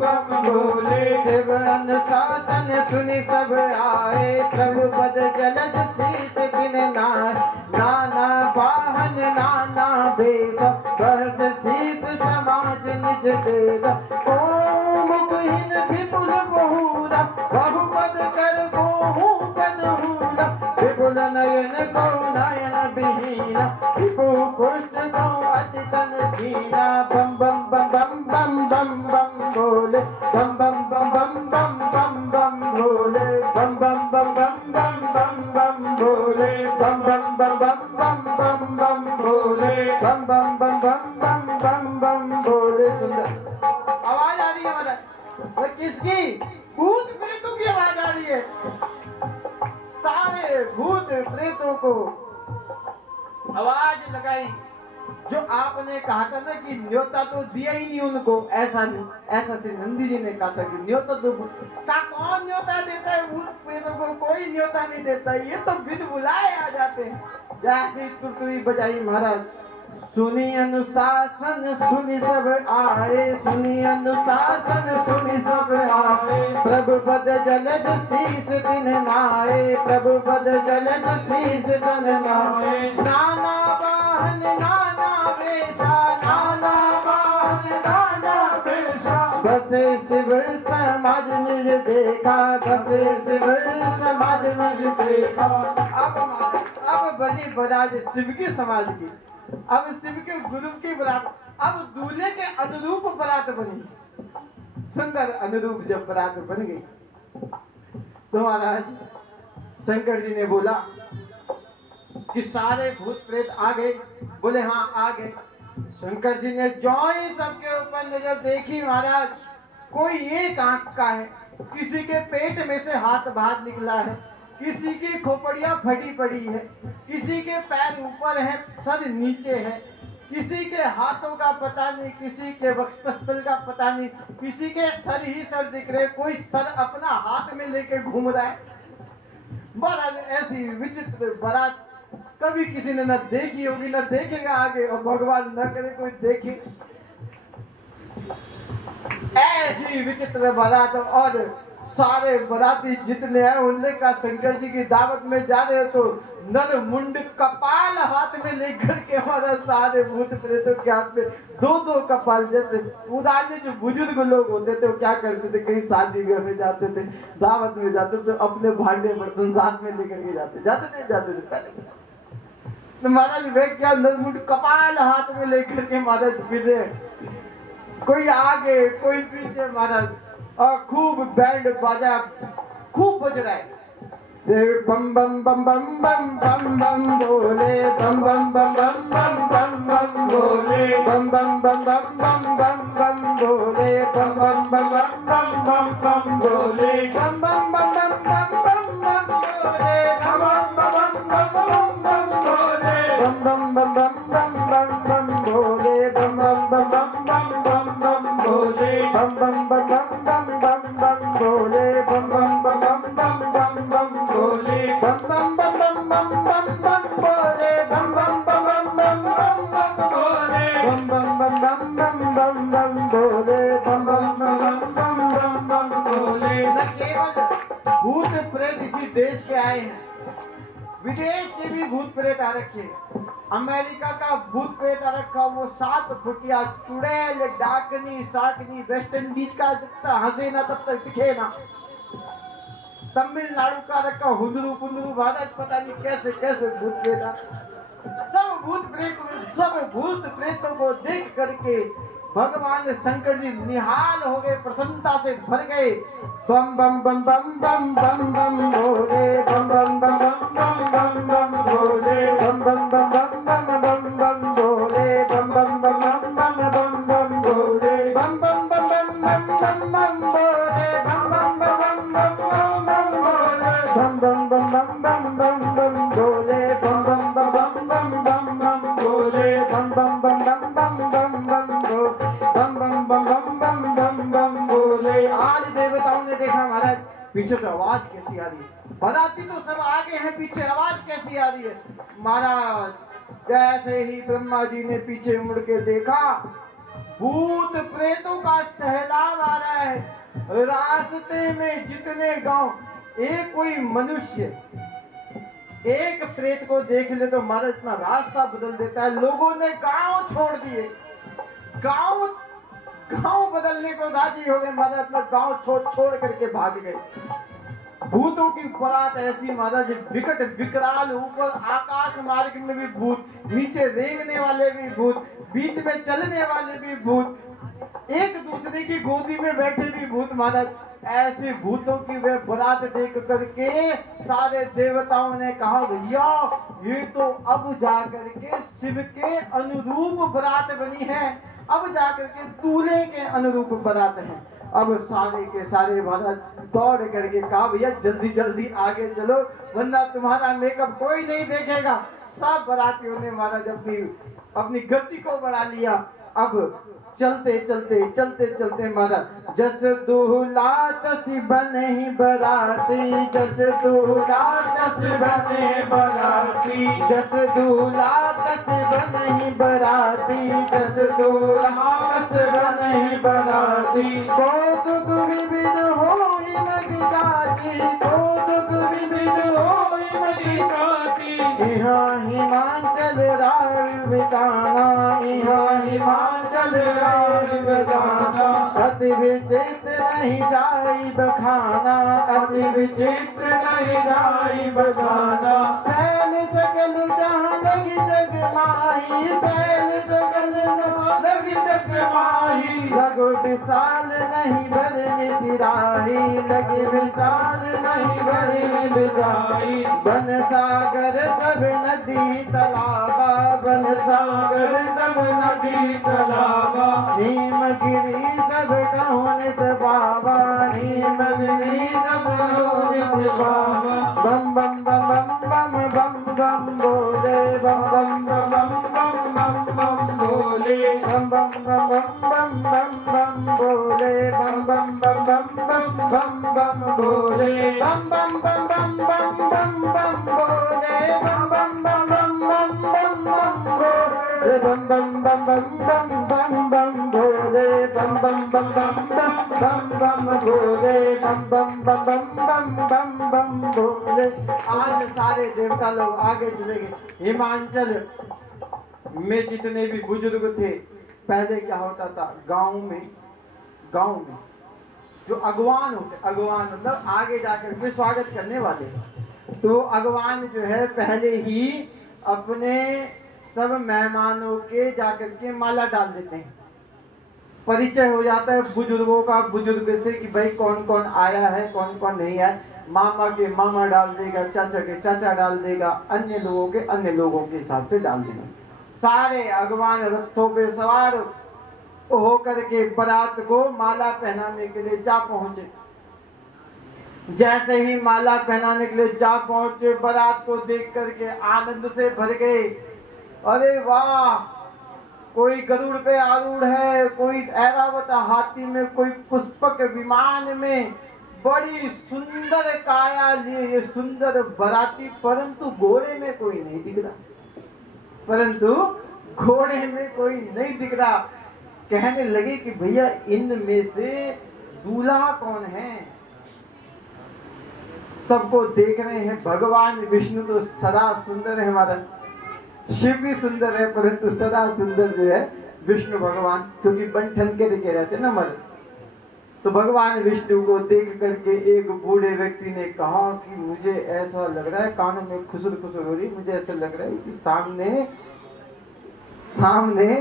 बम बोले। शिव अनुशासन सुनि सब आए, प्रभु पद जलद शीस दिन नाय, नाना वाहन नाना भेष, बहस शीस समाज निज देदा, को मुखहीन विपुल बहुरा, बहुपद कर बहु पद हुला, विपुल नयन को नयन विहीना, विभु पुष्ट को अति तन हीना, बम बम बम बम बम बम बम बोले, बम बम बम बोले, बम बम बम बोले, बम बम बम बोले, बम बम बोले। सुंदर आवाज आ रही है मतलब, वो किसकी? भूत प्रेतों की आवाज आ रही है। सारे भूत प्रेतों को आवाज लगाई, जो आपने कहा था ना कि न्योता तो दिया ही नहीं उनको, ऐसा नहीं, ऐसा से नंदी जी ने कहा था कि न्योता तो का कौन न्योता देता है भूत प्रेतों को? कोई न्योता नहीं देता, ये तो बिन बुलाए आ जाते हैं। जैसे तुरतुरी बजाई महाराज, सुनी अनुशासन सुनी सब आए, सुनी अनुशासन सुनी सब आए, प्रभु पद जलद शीस दिन नाए, प्रभु पद जलद शीस दिन नाए, नाना वाहन नाना वेशा, नाना वाहन नाना वेशा, बसे शिव समाज निज देखा, बसे शिव समाज निज देखा। अब बनी बराज शिव की समाज की, अब शिव के गुरु की बारात, अब दूल्हे के अनुरूप बारात बनी। सुंदर अनुरूप जब बारात बन गई तो महाराज शंकर जी ने बोला कि सारे भूत प्रेत आ गए? बोले हाँ आ गए। शंकर जी ने जो ही सबके ऊपर नजर देखी महाराज, कोई एक आंख का है, किसी के पेट में से हाथ बाहर निकला है, किसी की खोपड़ियां फटी पड़ी है, किसी के पैर ऊपर है, सर नीचे है, किसी के हाथों का पता नहीं, किसी के वक्षस्थल का पता नहीं, किसी के सर ही सर दिख रहे, कोई सर अपना हाथ में लेके घूम रहा है। महाराज ऐसी विचित्र बारात कभी किसी ने न देखी होगी, न देखेगा आगे, और भगवान न करे कोई देखे। ऐसी विचित्र बारात, और सारे बाराती जितने हैं उनने कहा शंकर जी की दावत में जा रहे हो तो नर मुंड कपाल हाथ में लेकर के हमारा सारे भूत प्रेतों के हाथ में दो दो कपाल, जैसे पुराने जो बुजुर्ग लोग होते थे वो क्या करते थे, कहीं शादी ब्याह में जाते थे, दावत में जाते थे, अपने भांडे बर्तन साथ में लेकर के जाते थे पहले। तो महाराज वे क्या नरमुंड कपाल हाथ में लेकर के महाराज फिरे, कोई आगे कोई पीछे महाराज, और खूब बैंड बाजा खूब बज रहा है। बम बम बम बम बम बम बम बोले, बम बम बम बम बम बम बम बोले, बम बम बम बम बम बम बम बोले, बम बम बम बम बम बम बोले, बम बम बम बम बम बम बोले, बम बम बम बम बम बोले, बम बम बम बम बम बम बोले, बम बम बम बम बम बम बोले, बम बम बम बम बम बम बोले, बम बम बम बम बम बम बोले, बम बम बम बम बम बम बोले, बम बम बम बम बम बम बोले, बम बम बम बम बम बोले। न केवल भूत प्रेत इसी देश के आए हैं, विदेश के भी भूत प्रेत आ रखे। अमेरिका का भूत प्रेत आ रखा, वो 7 फुटिया चुड़ैल डाकनी साकनी, वेस्ट इंडीज का जब तक हंसे ना तब तक दिखे ना, तमिलनाडु का रखा हुंदरू पुंदरू, भारत पता नहीं कैसे कैसे भूत प्रेत आ। सब भूत प्रेतों को देख करके भगवान शंकर जी निहाल हो गए, प्रसन्नता से भर गए। बम बम बम बम बम बम बम बोले, बम बम बम बम बम बम बम बोले, बम बम बम बम बम बम बोले, बम बम बम बम बम बोले, बम बम बम बम बोले, बम बम बम बोले, बम बम बम बोले, बम बम बम बोले, बम बम बम बोले। आज देवताओं ने देखा महाराज पीछे से आवाज कैसी आ रही है, बाराती तो सब आगे हैं, पीछे आवाज कैसी आ रही है। महाराज जैसे ही ब्रह्मा जी ने पीछे मुड़ के देखा, भूत प्रेतों का सहलाव आ रहा है। रास्ते में जितने गांव, एक कोई मनुष्य एक प्रेत को देख ले तो महाराज इतना रास्ता बदल देता है। लोगों ने गांव छोड़ दिए, गांव बदलने को राजी हो गए महाराज, अपना गांव छोड़ करके भाग गए। भूतों की बारात ऐसी महाराज विकट विकराल, ऊपर आकाश मार्ग में भी भूत, नीचे रेंगने वाले भी भूत, बीच में चलने वाले भी भूत, एक दूसरे की गोदी में बैठे भी भूत महाराज। ऐसे भूतों की वे बारात देख करके सारे देवताओं ने कहा भैया ये तो अब जा करके शिव के अनुरूप बारात बनी है, अब जा करके दूल्हे के अनुरूप बारात है। अब सारे के सारे महाराज दौड़ करके कहा भैया जल्दी जल्दी आगे चलो वरना तुम्हारा मेकअप कोई नहीं देखेगा। सब बारातियों ने महाराज अपनी गति को बढ़ा लिया। अब चलते महाराज जस दूल्हा तस बने बराती, जस दूल्हा तस बने बराती, जस दूल्हा तस बने बराती, जस दूल्हा तस बने बराती। कौतुक विविध होई मग जाती, कौतुक विविध होई मग जाती। यहाँ हिमाचल राय बिताना, यहाँ हिमाचल राय बिताना। अति विचित्र नहीं जाई बखाना, अति विचित्र नहीं जाई बखाना। सैल सकल जहाँ लगी जग माही, सैल सकल लगी जग माही। लगो विशाल नहीं भरने सिराही, लगे विशाल नहीं भरने बिजाई। बन सागर सब नदी तालाबा, फन सागर सब नदी तलावा नीमगिरी सब कहूँ नित बाबा नीमगिरी सब कहूँ नित बाबा बम बम बम बम बम बम बम बोले बम बम बम बम बम बम बोले बम बम बम बम बम बोले बम बम बम बम बोले बम बम बम बम बोले बम बम बम बोले बम बम बम बोले बम बम बम बोले बम बम बोले। आज सारे देवता लोग आगे चले गए। हिमांचल में जितने भी बुजुर्ग थे, पहले क्या होता था, गांव में जो अगवान होते, अगवान मतलब आगे जाकर के स्वागत करने वाले, तो अगवान जो है पहले ही अपने सब मेहमानों के जाकर के माला डाल देते हैं। परिचय हो जाता है बुजुर्गों का बुजुर्ग से कि भाई कौन कौन आया है, कौन कौन नहीं है। मामा के मामा डाल देगा, चाचा के चाचा डाल देगा, अन्य लोगों के अन्य लोगों के हिसाब से डाल देगा। सारे अगवान रथों पे सवार होकर के बारात को माला पहनाने के लिए जा पहुंचे। जैसे ही माला पहनाने के लिए जा पहुंचे, बारात को देख करके आनंद से भर गए। अरे वाह, कोई गरुड़ पे आरूढ़ है, कोई ऐरावत हाथी में, कोई पुष्पक विमान में, बड़ी सुंदर काया लिए ये सुंदर बाराती, परंतु घोड़े में कोई नहीं दिख रहा, परंतु घोड़े में कोई नहीं दिख रहा। कहने लगे कि भैया इनमें से दूल्हा कौन है। सबको देख रहे हैं, भगवान विष्णु तो सदा सुंदर है, हमारा शिव भी सुंदर है, परंतु सदा सुंदर जो है विष्णु भगवान, क्योंकि बंठन के देखे रहते ना मर्द। तो भगवान विष्णु को देख करके एक बूढ़े व्यक्ति ने कहा कि मुझे ऐसा लग रहा है, कानों में खुसर खुसर हो रही, मुझे ऐसा लग रहा है कि सामने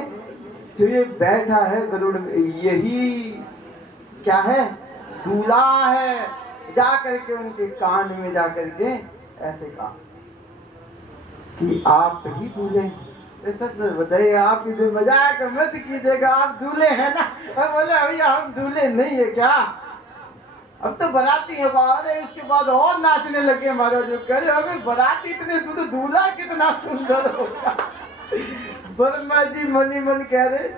जो ये बैठा है गरुड़ में, यही क्या है, दूल्हा है। जा करके उनके कान में जा करके ऐसे कहा कि आप ही दूल्हे। सच बताइए, आप इधर मजाक मत कीजिएगा, आप दूल्हे हैं ना। अब बोले भैया हम दूल्हे नहीं है क्या, अब तो बाराती होगा। अरे उसके बाद और नाचने लगे महाराज, कह रहे अगर बाराती इतने सुंदर, दूल्हा कितना सुंदर होगा। ब्रह्मा जी मनी मन कह रहे,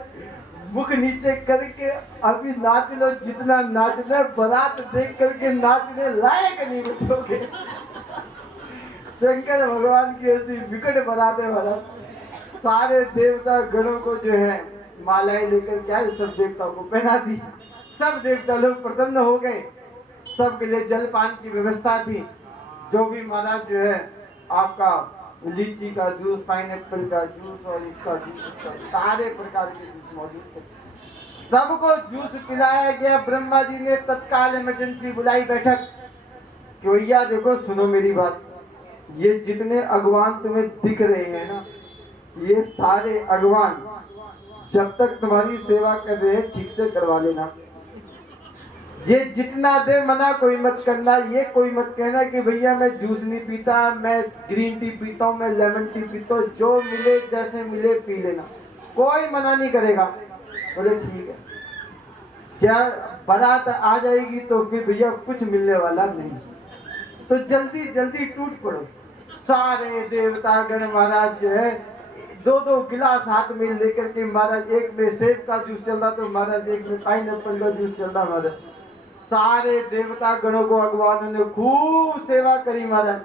मुख नीचे करके अभी नाच लो जितना नाचना, बारात देख करके नाचने लायक नहीं बचोगे। शंकर भगवान की ऐसी विकट बारात है वाला। सारे देवता गणों को जो है मालाएं लेकर क्या है, सब देवताओं को पहना दी। सब देवता लोग प्रसन्न हो गए। सबके लिए जलपान की व्यवस्था थी। जो भी महाराज जो है आपका लीची का जूस, पाइनएप्पल का जूस और इसका जूस, इसका सारे प्रकार के जूस मौजूद थे। सबको जूस पिलाया गया। ब्रह्मा जी ने तत्काल इमरजेंसी बुलाई बैठक कि भैया देखो, सुनो मेरी बात, ये जितने अगवान तुम्हें दिख रहे हैं ना, ये सारे अगवान जब तक तुम्हारी सेवा कर रहे हैं ठीक से करवा लेना। ये जितना दे मना कोई मत करना। ये कोई मत कहना कि भैया मैं जूस नहीं पीता, मैं ग्रीन टी पीता हूँ, मैं लेमन टी पीता हूँ, जो मिले जैसे मिले पी लेना, कोई मना नहीं करेगा। बोले ठीक है। जब बारात आ जाएगी तो फिर भैया कुछ मिलने वाला नहीं, तो जल्दी जल्दी टूट पड़ो। सारे देवता गण महाराज जो है दो दो गिलास हाथ में लेकर के, महाराज एक में सेब का जूस चल रहा, तो महाराज एक में पाइनएप्पल का जूस चल रहा। महाराज सारे देवता गणों को अगवानों ने खूब सेवा करी। महाराज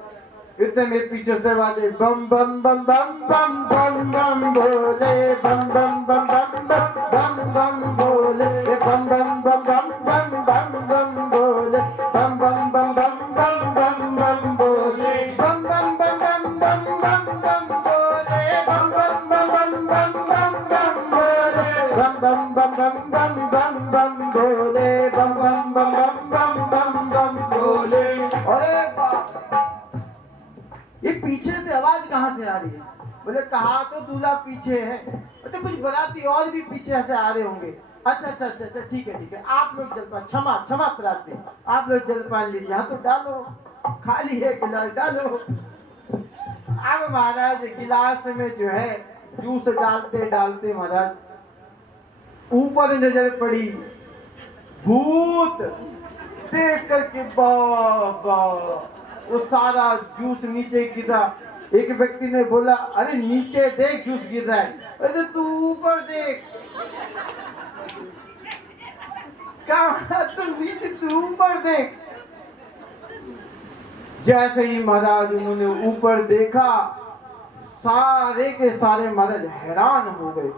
इतने में पीछे से बाजे बम बम बम बम बम बम बम बोले, बम बम बम बम बम बम बम बोले, बम बम बम बम बम बम बम बोले, बम बम बम बम बम बम बोले, बम बम बम बम बम बोले, बम बम बम बम बोले, बम बम बम बोले, बम बम बोले। अरे ये पीछे से आवाज कहाँ से आ रही है? बोले कहा तो दूल्हा पीछे है, तो कुछ बाराती और भी पीछे से आ रहे होंगे। अच्छा अच्छा अच्छा अच्छा, ठीक है, आप लोग जलपान, क्षमा प्रार्थी, आप लोग जलपान लीजिए, हाँ तो डालो, खाली है गिलास, डालो। अब महाराज गिलास में जो है जूस डालते डालते महाराज ऊपर नजर पड़ी, भूत देख करके बाबा वो सारा जूस नीचे गिरा। एक व्यक्ति ने बोला, अरे नीचे देख जूस गिर रहा है। अरे तू ऊपर देख। कहा तुम नीचे, तू ऊपर देख। जैसे ही महाराज उन्होंने ऊपर देखा, सारे के सारे महाराज हैरान हो गए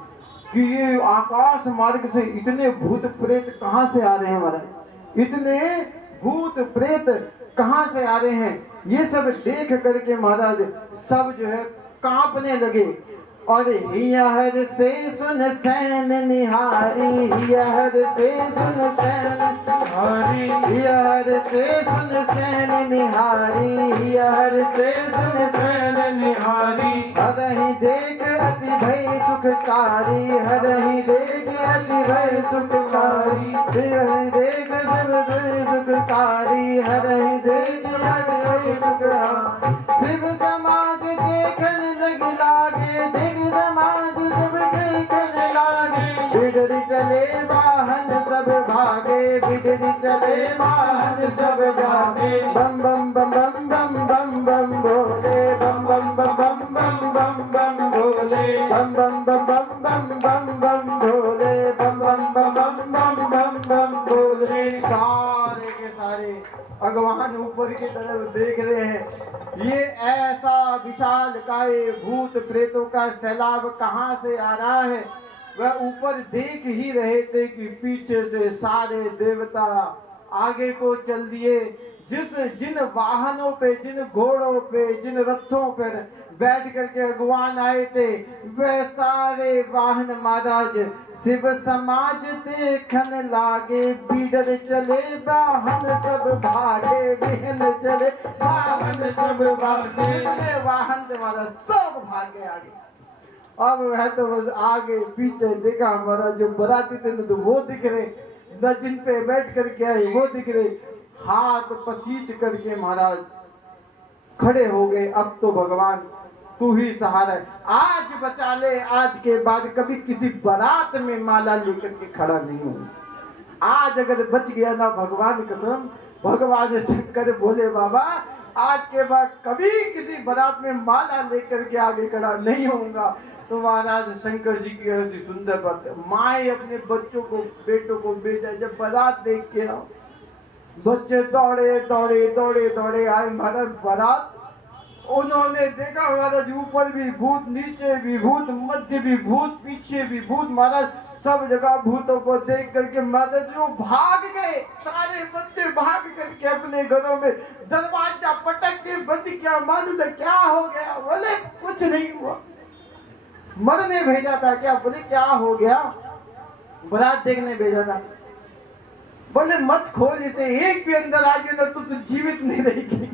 कि ये आकाश मार्ग से इतने भूत प्रेत कहां से आ रहे हैं महाराज, इतने भूत प्रेत कहां से आ रहे हैं। ये सब देख करके महाराज सब जो है कांपने लगे। और यहर से सुन सैन निहारी, यहर से सुन सैन निहारी, यहर से सुन सैन निहारी, यहर से सुन सैन निहारी। हरहि देख अति भय सुखकारी, हरहि देख अति भय सुखकारी, हरहि देख जब भय सुखकारी, हरहि देख अति भय सुखकारी। शिव समाज देखन लग लागे, दिग समाज जब देखन लागे। बिडरी चले वाहन सब भागे, बिडरी चले वाहन सब भागे। बम बम बम बम बम बम बम भोले, बम बम बम बम बम बम बम भोले, बम बम बम बम बम बम बम भोले, बम बम बम बम बम बम बम भोले। सारे के सारे भगवान ऊपर की तरफ देख रहे हैं। ये ऐसा विशाल काय भूत प्रेतों का सैलाब कहां से आ रहा है। वह ऊपर देख ही रहे थे कि पीछे से सारे देवता आगे को चल दिए। जिन वाहनों पे, जिन घोड़ों पे, जिन रथों पर बैठ करके भगवान आए थे, वह सारे वाहन महाराज शिव समाज देखन लागे। बीडर चले वाहन सब भागे, बिहन चले वाहन सब भागे। वाहन तुम्हारा सब भागे आगे। अब वह तो बस आगे पीछे देखा हमारा जो बराती थे न तो वो दिख रहे, न जिन पे बैठ करके आए वो दिख रहे। हाथ पसीज करके महाराज खड़े हो गए। अब तो भगवान तू ही सहारा है, आज बचा ले। आज के बाद कभी किसी बारात में माला लेकर के खड़ा नहीं हूँ। आज अगर बच गया ना भगवान कसम, भगवान शंकर बोले बाबा आज के बाद कभी किसी बारात में माला लेकर के आगे खड़ा नहीं होऊंगा। तो महाराज शंकर जी की ऐसी सुंदर बात है। माए अपने बच्चों को, बेटों को भेजा। जब बारात देख के आओ, बच्चे दौड़े दौड़े दौड़े दौड़े आए महाराज बारात। उन्होंने देखा महाराज ऊपर भी भूत, नीचे भी भूत, मध्य भी भूत, पीछे भी भूत। महाराज सब जगह भूतों को देख करके महाराज जो भाग गए। सारे बच्चे भाग करके अपने घरों में दरवाजा पटक के बंद किया। मालूम है क्या हो गया? बोले कुछ नहीं हुआ, मरने भेजा था क्या? बोले क्या हो गया? बारात देखने भेजा था। बोले मत खोल इसे, एक भी अंदर आ गया ना तो तू जीवित नहीं रहेगी।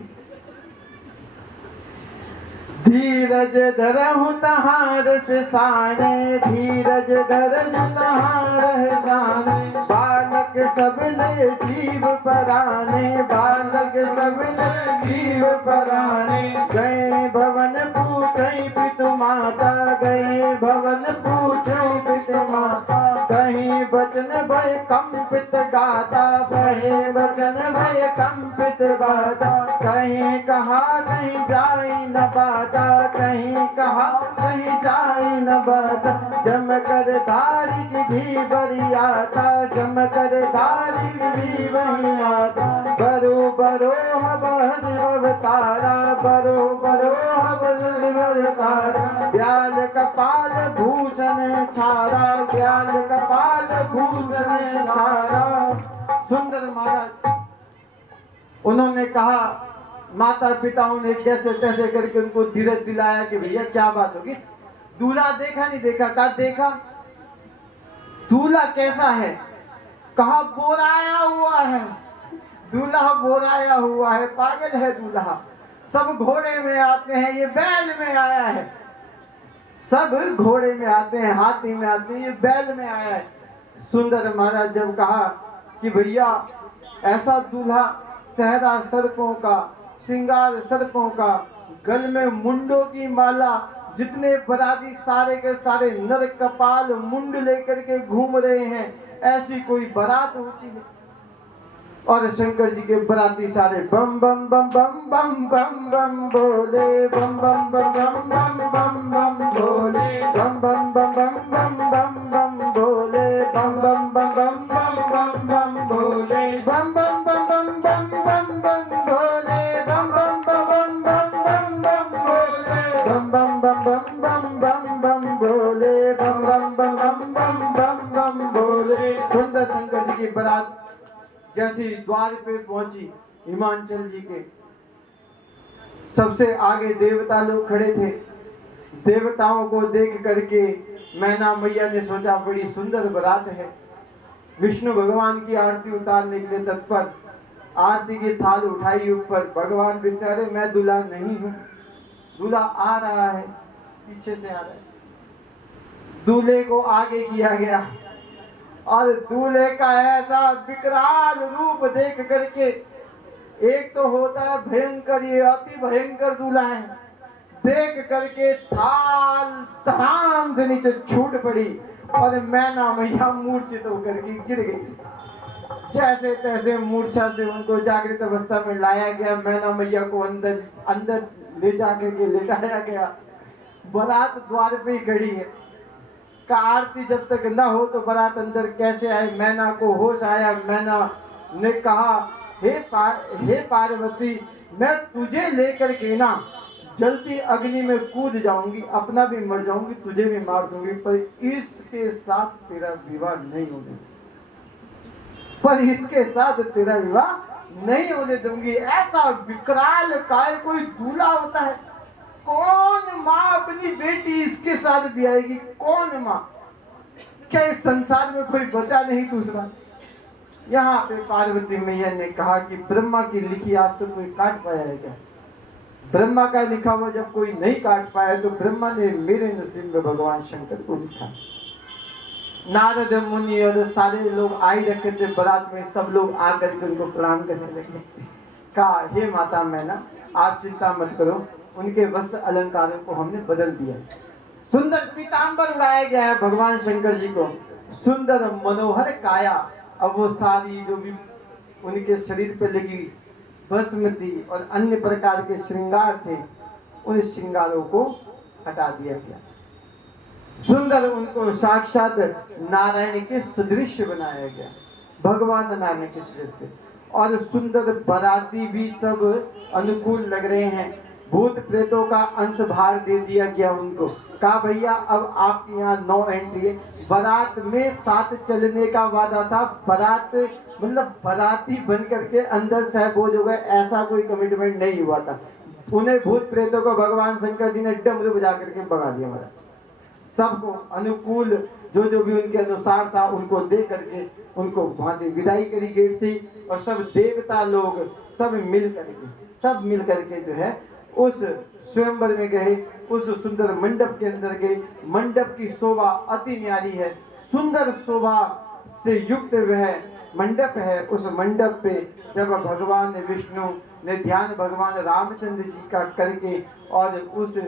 धीरज धरहु तहार से साने, धीरज धरहु तहार साने। बालक सब ले जीव पराने, बालक सब ले जीव पराने। गए भवन पूछई पितु माता, गए भवन पूछई पितु माता। कहीं बचन भय कंपित गाता, कहीं बचन भय कंपित गाता। कहीं कहा कहीं जाई न बाता, कहीं कहा कहीं जाई न बाता। जम कर धारी की भी बरियाता, जम कर धारी की भी बरियाता। बरो बरो हबस अवतारा, बरो बरो हबस अवतारा। ब्याल कपाल भूषण छारा, ब्याल कपाल भूषण छारा। सुंदर महाराज उन्होंने कहा, माता पिताओं ने जैसे तैसे करके उनको धीरज दिलाया कि भैया क्या बात होगी। दूल्हा देखा नहीं देखा? कहा देखा। दूल्हा कैसा है? कहा बोराया हुआ है। दूल्हा बोराया हुआ है, पागल है दूल्हा। सब घोड़े में आते हैं, ये बैल में आया है। सब घोड़े में आते हैं, हाथी में आते हैं, ये बैल में आया है। सुंदर महाराज जब कहा कि भैया ऐसा दूल्हा, सहरा सर्पों का, श्रृंगार सर्पों का, गल में मुंडों की माला, जितने बराती सारे के सारे नर कपाल मुंड लेकर के घूम रहे हैं, ऐसी कोई बारात होती है। और शंकर जी के बराती सारे बम बम बम बम बम बम बम बोले, बम बम बम बम बम बम बम बोले, बम बम बम बम बम बम बम बोले, बम बम बम बम बम बम बम बोले, बम बम बम बम बम बम बम बोले, बम बम बम बम बम बम बम बोले, बम बम बम बम बम बम बोले, बम बम बम बम बम बम बोले। सुंदर शंकर जी की बारात जैसे द्वार पे पहुंची, हिमांचल जी के सबसे आगे देवता लोग खड़े थे। देवताओं को देख करके मैना मैया ने सोचा बड़ी सुंदर बारात है। विष्णु भगवान की आरती उतारने के लिए तत्पर, आरती की थाल उठाई ऊपर। भगवान विष्णु, अरे मैं दूल्हा नहीं हूं, दूल्हा आ रहा है, पीछे से आ रहा है। दूल्हे को आगे किया गया और दूल्हे का ऐसा विकराल रूप देख करके, एक तो होता है भयंकर, ये अति भयंकर दूल्हा है, देख करके थाल धड़ाम से नीचे छूट पड़ी और मैना मैया मूर्छित होकर के गिर गई। जैसे तैसे मूर्छा से उनको जागृत अवस्था में लाया गया। मैना मैया को अंदर अंदर ले जाकर के लेटाया गया। बारात द्वार पे ही खड़ी है। का आरती जब तक न हो तो बारात अंदर कैसे आए? मैना को होश आया। मैना ने कहा, हे पार्वती, मैं तुझे लेकर के ना जलती अग्नि में कूद जाऊंगी, अपना भी मर जाऊंगी, तुझे भी मार दूंगी, पर इसके साथ तेरा विवाह नहीं होने, पर इसके साथ तेरा विवाह नहीं होने दूंगी। ऐसा विकराल काय कोई दूल्हा होता है? कौन माँ अपनी बेटी इसके साथ भी आएगी? कौन माँ? क्या इस संसार में कोई बचा नहीं दूसरा? यहाँ पे पार्वती मैया ने कहा कि ब्रह्मा की लिखी आज तो कोई काट पाया है क्या? ब्रह्मा का लिखा हुआ जब कोई नहीं काट पाया तो ब्रह्मा ने मेरे नसीब में भगवान शंकर को लिखा। नारद मुनि और सारे लोग आई रखे थे बारात में, सब लोग आकर के उनको प्रणाम करने लगे। कहा, हे माता मैना, आप चिंता मत करो, उनके वस्त्र अलंकारों को हमने बदल दिया। सुंदर पीतांबर उड़ाया गया है भगवान शंकर जी को, सुंदर मनोहर काया। अब वो सारी जो भी उनके शरीर पे लगी भस्म थी और अन्य प्रकार के श्रृंगार थे, उन श्रृंगारों को हटा दिया गया। सुंदर उनको साक्षात नारायण के सदृश बनाया गया, भगवान नारायण के सदृश। और सुंदर बाराती भी सब अनुकूल लग रहे हैं। भूत प्रेतों का अंश भार दे दिया गया उनको। कहा, भैया अब आपके यहाँ 9 एंट्री है। बारात में साथ चलने का वादा था, बारात मतलब बाराती बन करके अंदर सहबोज हो गए, ऐसा कोई कमिटमेंट नहीं हुआ था। उन्हें भूत प्रेतों को भगवान शंकर जी ने डमरू बजा करके भगा दिया। हमारा सबको अनुकूल जो जो भी उनके अनुसार था उनको दे करके उनको वहां से विदाई करी गेट से। और सब देवता लोग सब मिल करके जो है उस स्वयंवर में गए, उस सुंदर मंडप के अंदर गए। मंडप की शोभा अति न्यारी है, सुंदर शोभा से युक्त वह मंडप है। उस मंडप पे जब भगवान विष्णु ने ध्यान भगवान रामचंद्र जी का करके और उस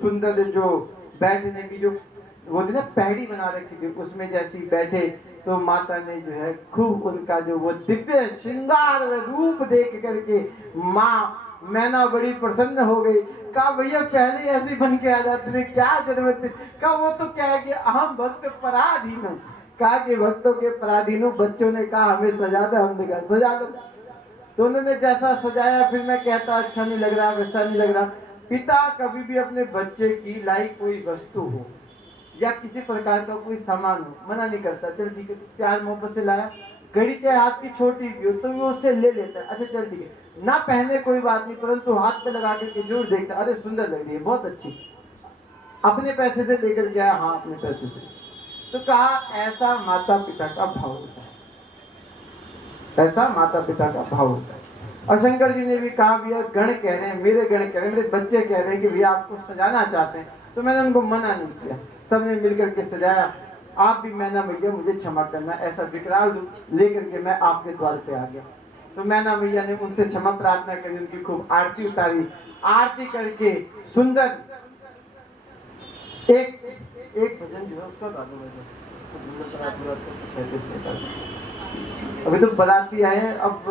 सुंदर जो बैठने की जो वो थी ना पैड़ी बना रखी थी, उसमें जैसी बैठे तो माता ने जो है खूब उनका जो वो दिव्य श्रृंगार रूप देख करके माँ मैना बड़ी प्रसन्न हो गई। कहा, भैया पहले ऐसे बन के आ जाते थे, क्या जरूरत थी? कहा, वो तो क्या है कि अहम भक्त पराधीन। कहा कि भक्तों के पराधीन। बच्चों ने कहा हमें सजा दो, हमने कहा सजा दो। तो उन्होंने जैसा सजाया, फिर मैं कहता अच्छा नहीं लग रहा, वैसा नहीं लग रहा। पिता कभी भी अपने बच्चे की लाई कोई वस्तु हो या किसी प्रकार का कोई सामान हो, मना नहीं करता, चल ठीक है, प्यार मोहब्बत से लाया। घड़ी चाहे हाथ की छोटी भी हो तो वो उससे ले लेता है, अच्छा चल ठीक है, ना पहने कोई बात नहीं, परंतु हाथ पे लगा करके जरूर देखता, अरे सुंदर लग रही है, बहुत अच्छी, अपने पैसे से लेकर गया, हाँ अपने पैसे से। तो कहा ऐसा माता पिता का भाव होता है, ऐसा माता पिता का भाव होता है। और शंकर जी ने भी कहा, भैया गण कह रहे हैं, मेरे गण कह रहे हैं, मेरे बच्चे कह रहे हैं कि भैया आपको सजाना चाहते हैं, तो मैंने उनको मना नहीं किया, सबने मिलकर के सजाया। आप भी मैना भैया मुझे क्षमा करना, ऐसा विकराल रूप लेकर के मैं आपके द्वार पे आ गया। तो मैना भैया ने उनसे क्षमा प्रार्थना करी, उनकी खूब आरती उतारी। आरती करके सुंदर एक एक भजन जो है उसका गा दो भजन। अभी तो बाराती आए हैं, अब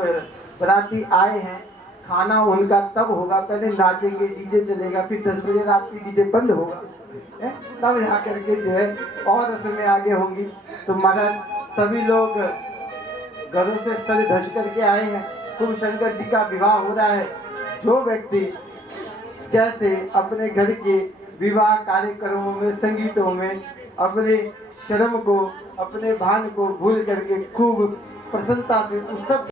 बाराती आए हैं, खाना उनका तब होगा, पहले नाचेंगे, डीजे चलेगा, फिर 10 बजे रात की डीजे बंद होगा, तब जा करके जो है और रस्में आगे होंगी। तो महाराज सभी लोग घरों से सज धज करके आए हैं, खूब शंकर जी का विवाह हो रहा है। जो व्यक्ति जैसे अपने घर के विवाह कार्यक्रमों में, संगीतों में अपने शर्म को, अपने भान को भूल करके खूब प्रसन्नता से उत्सव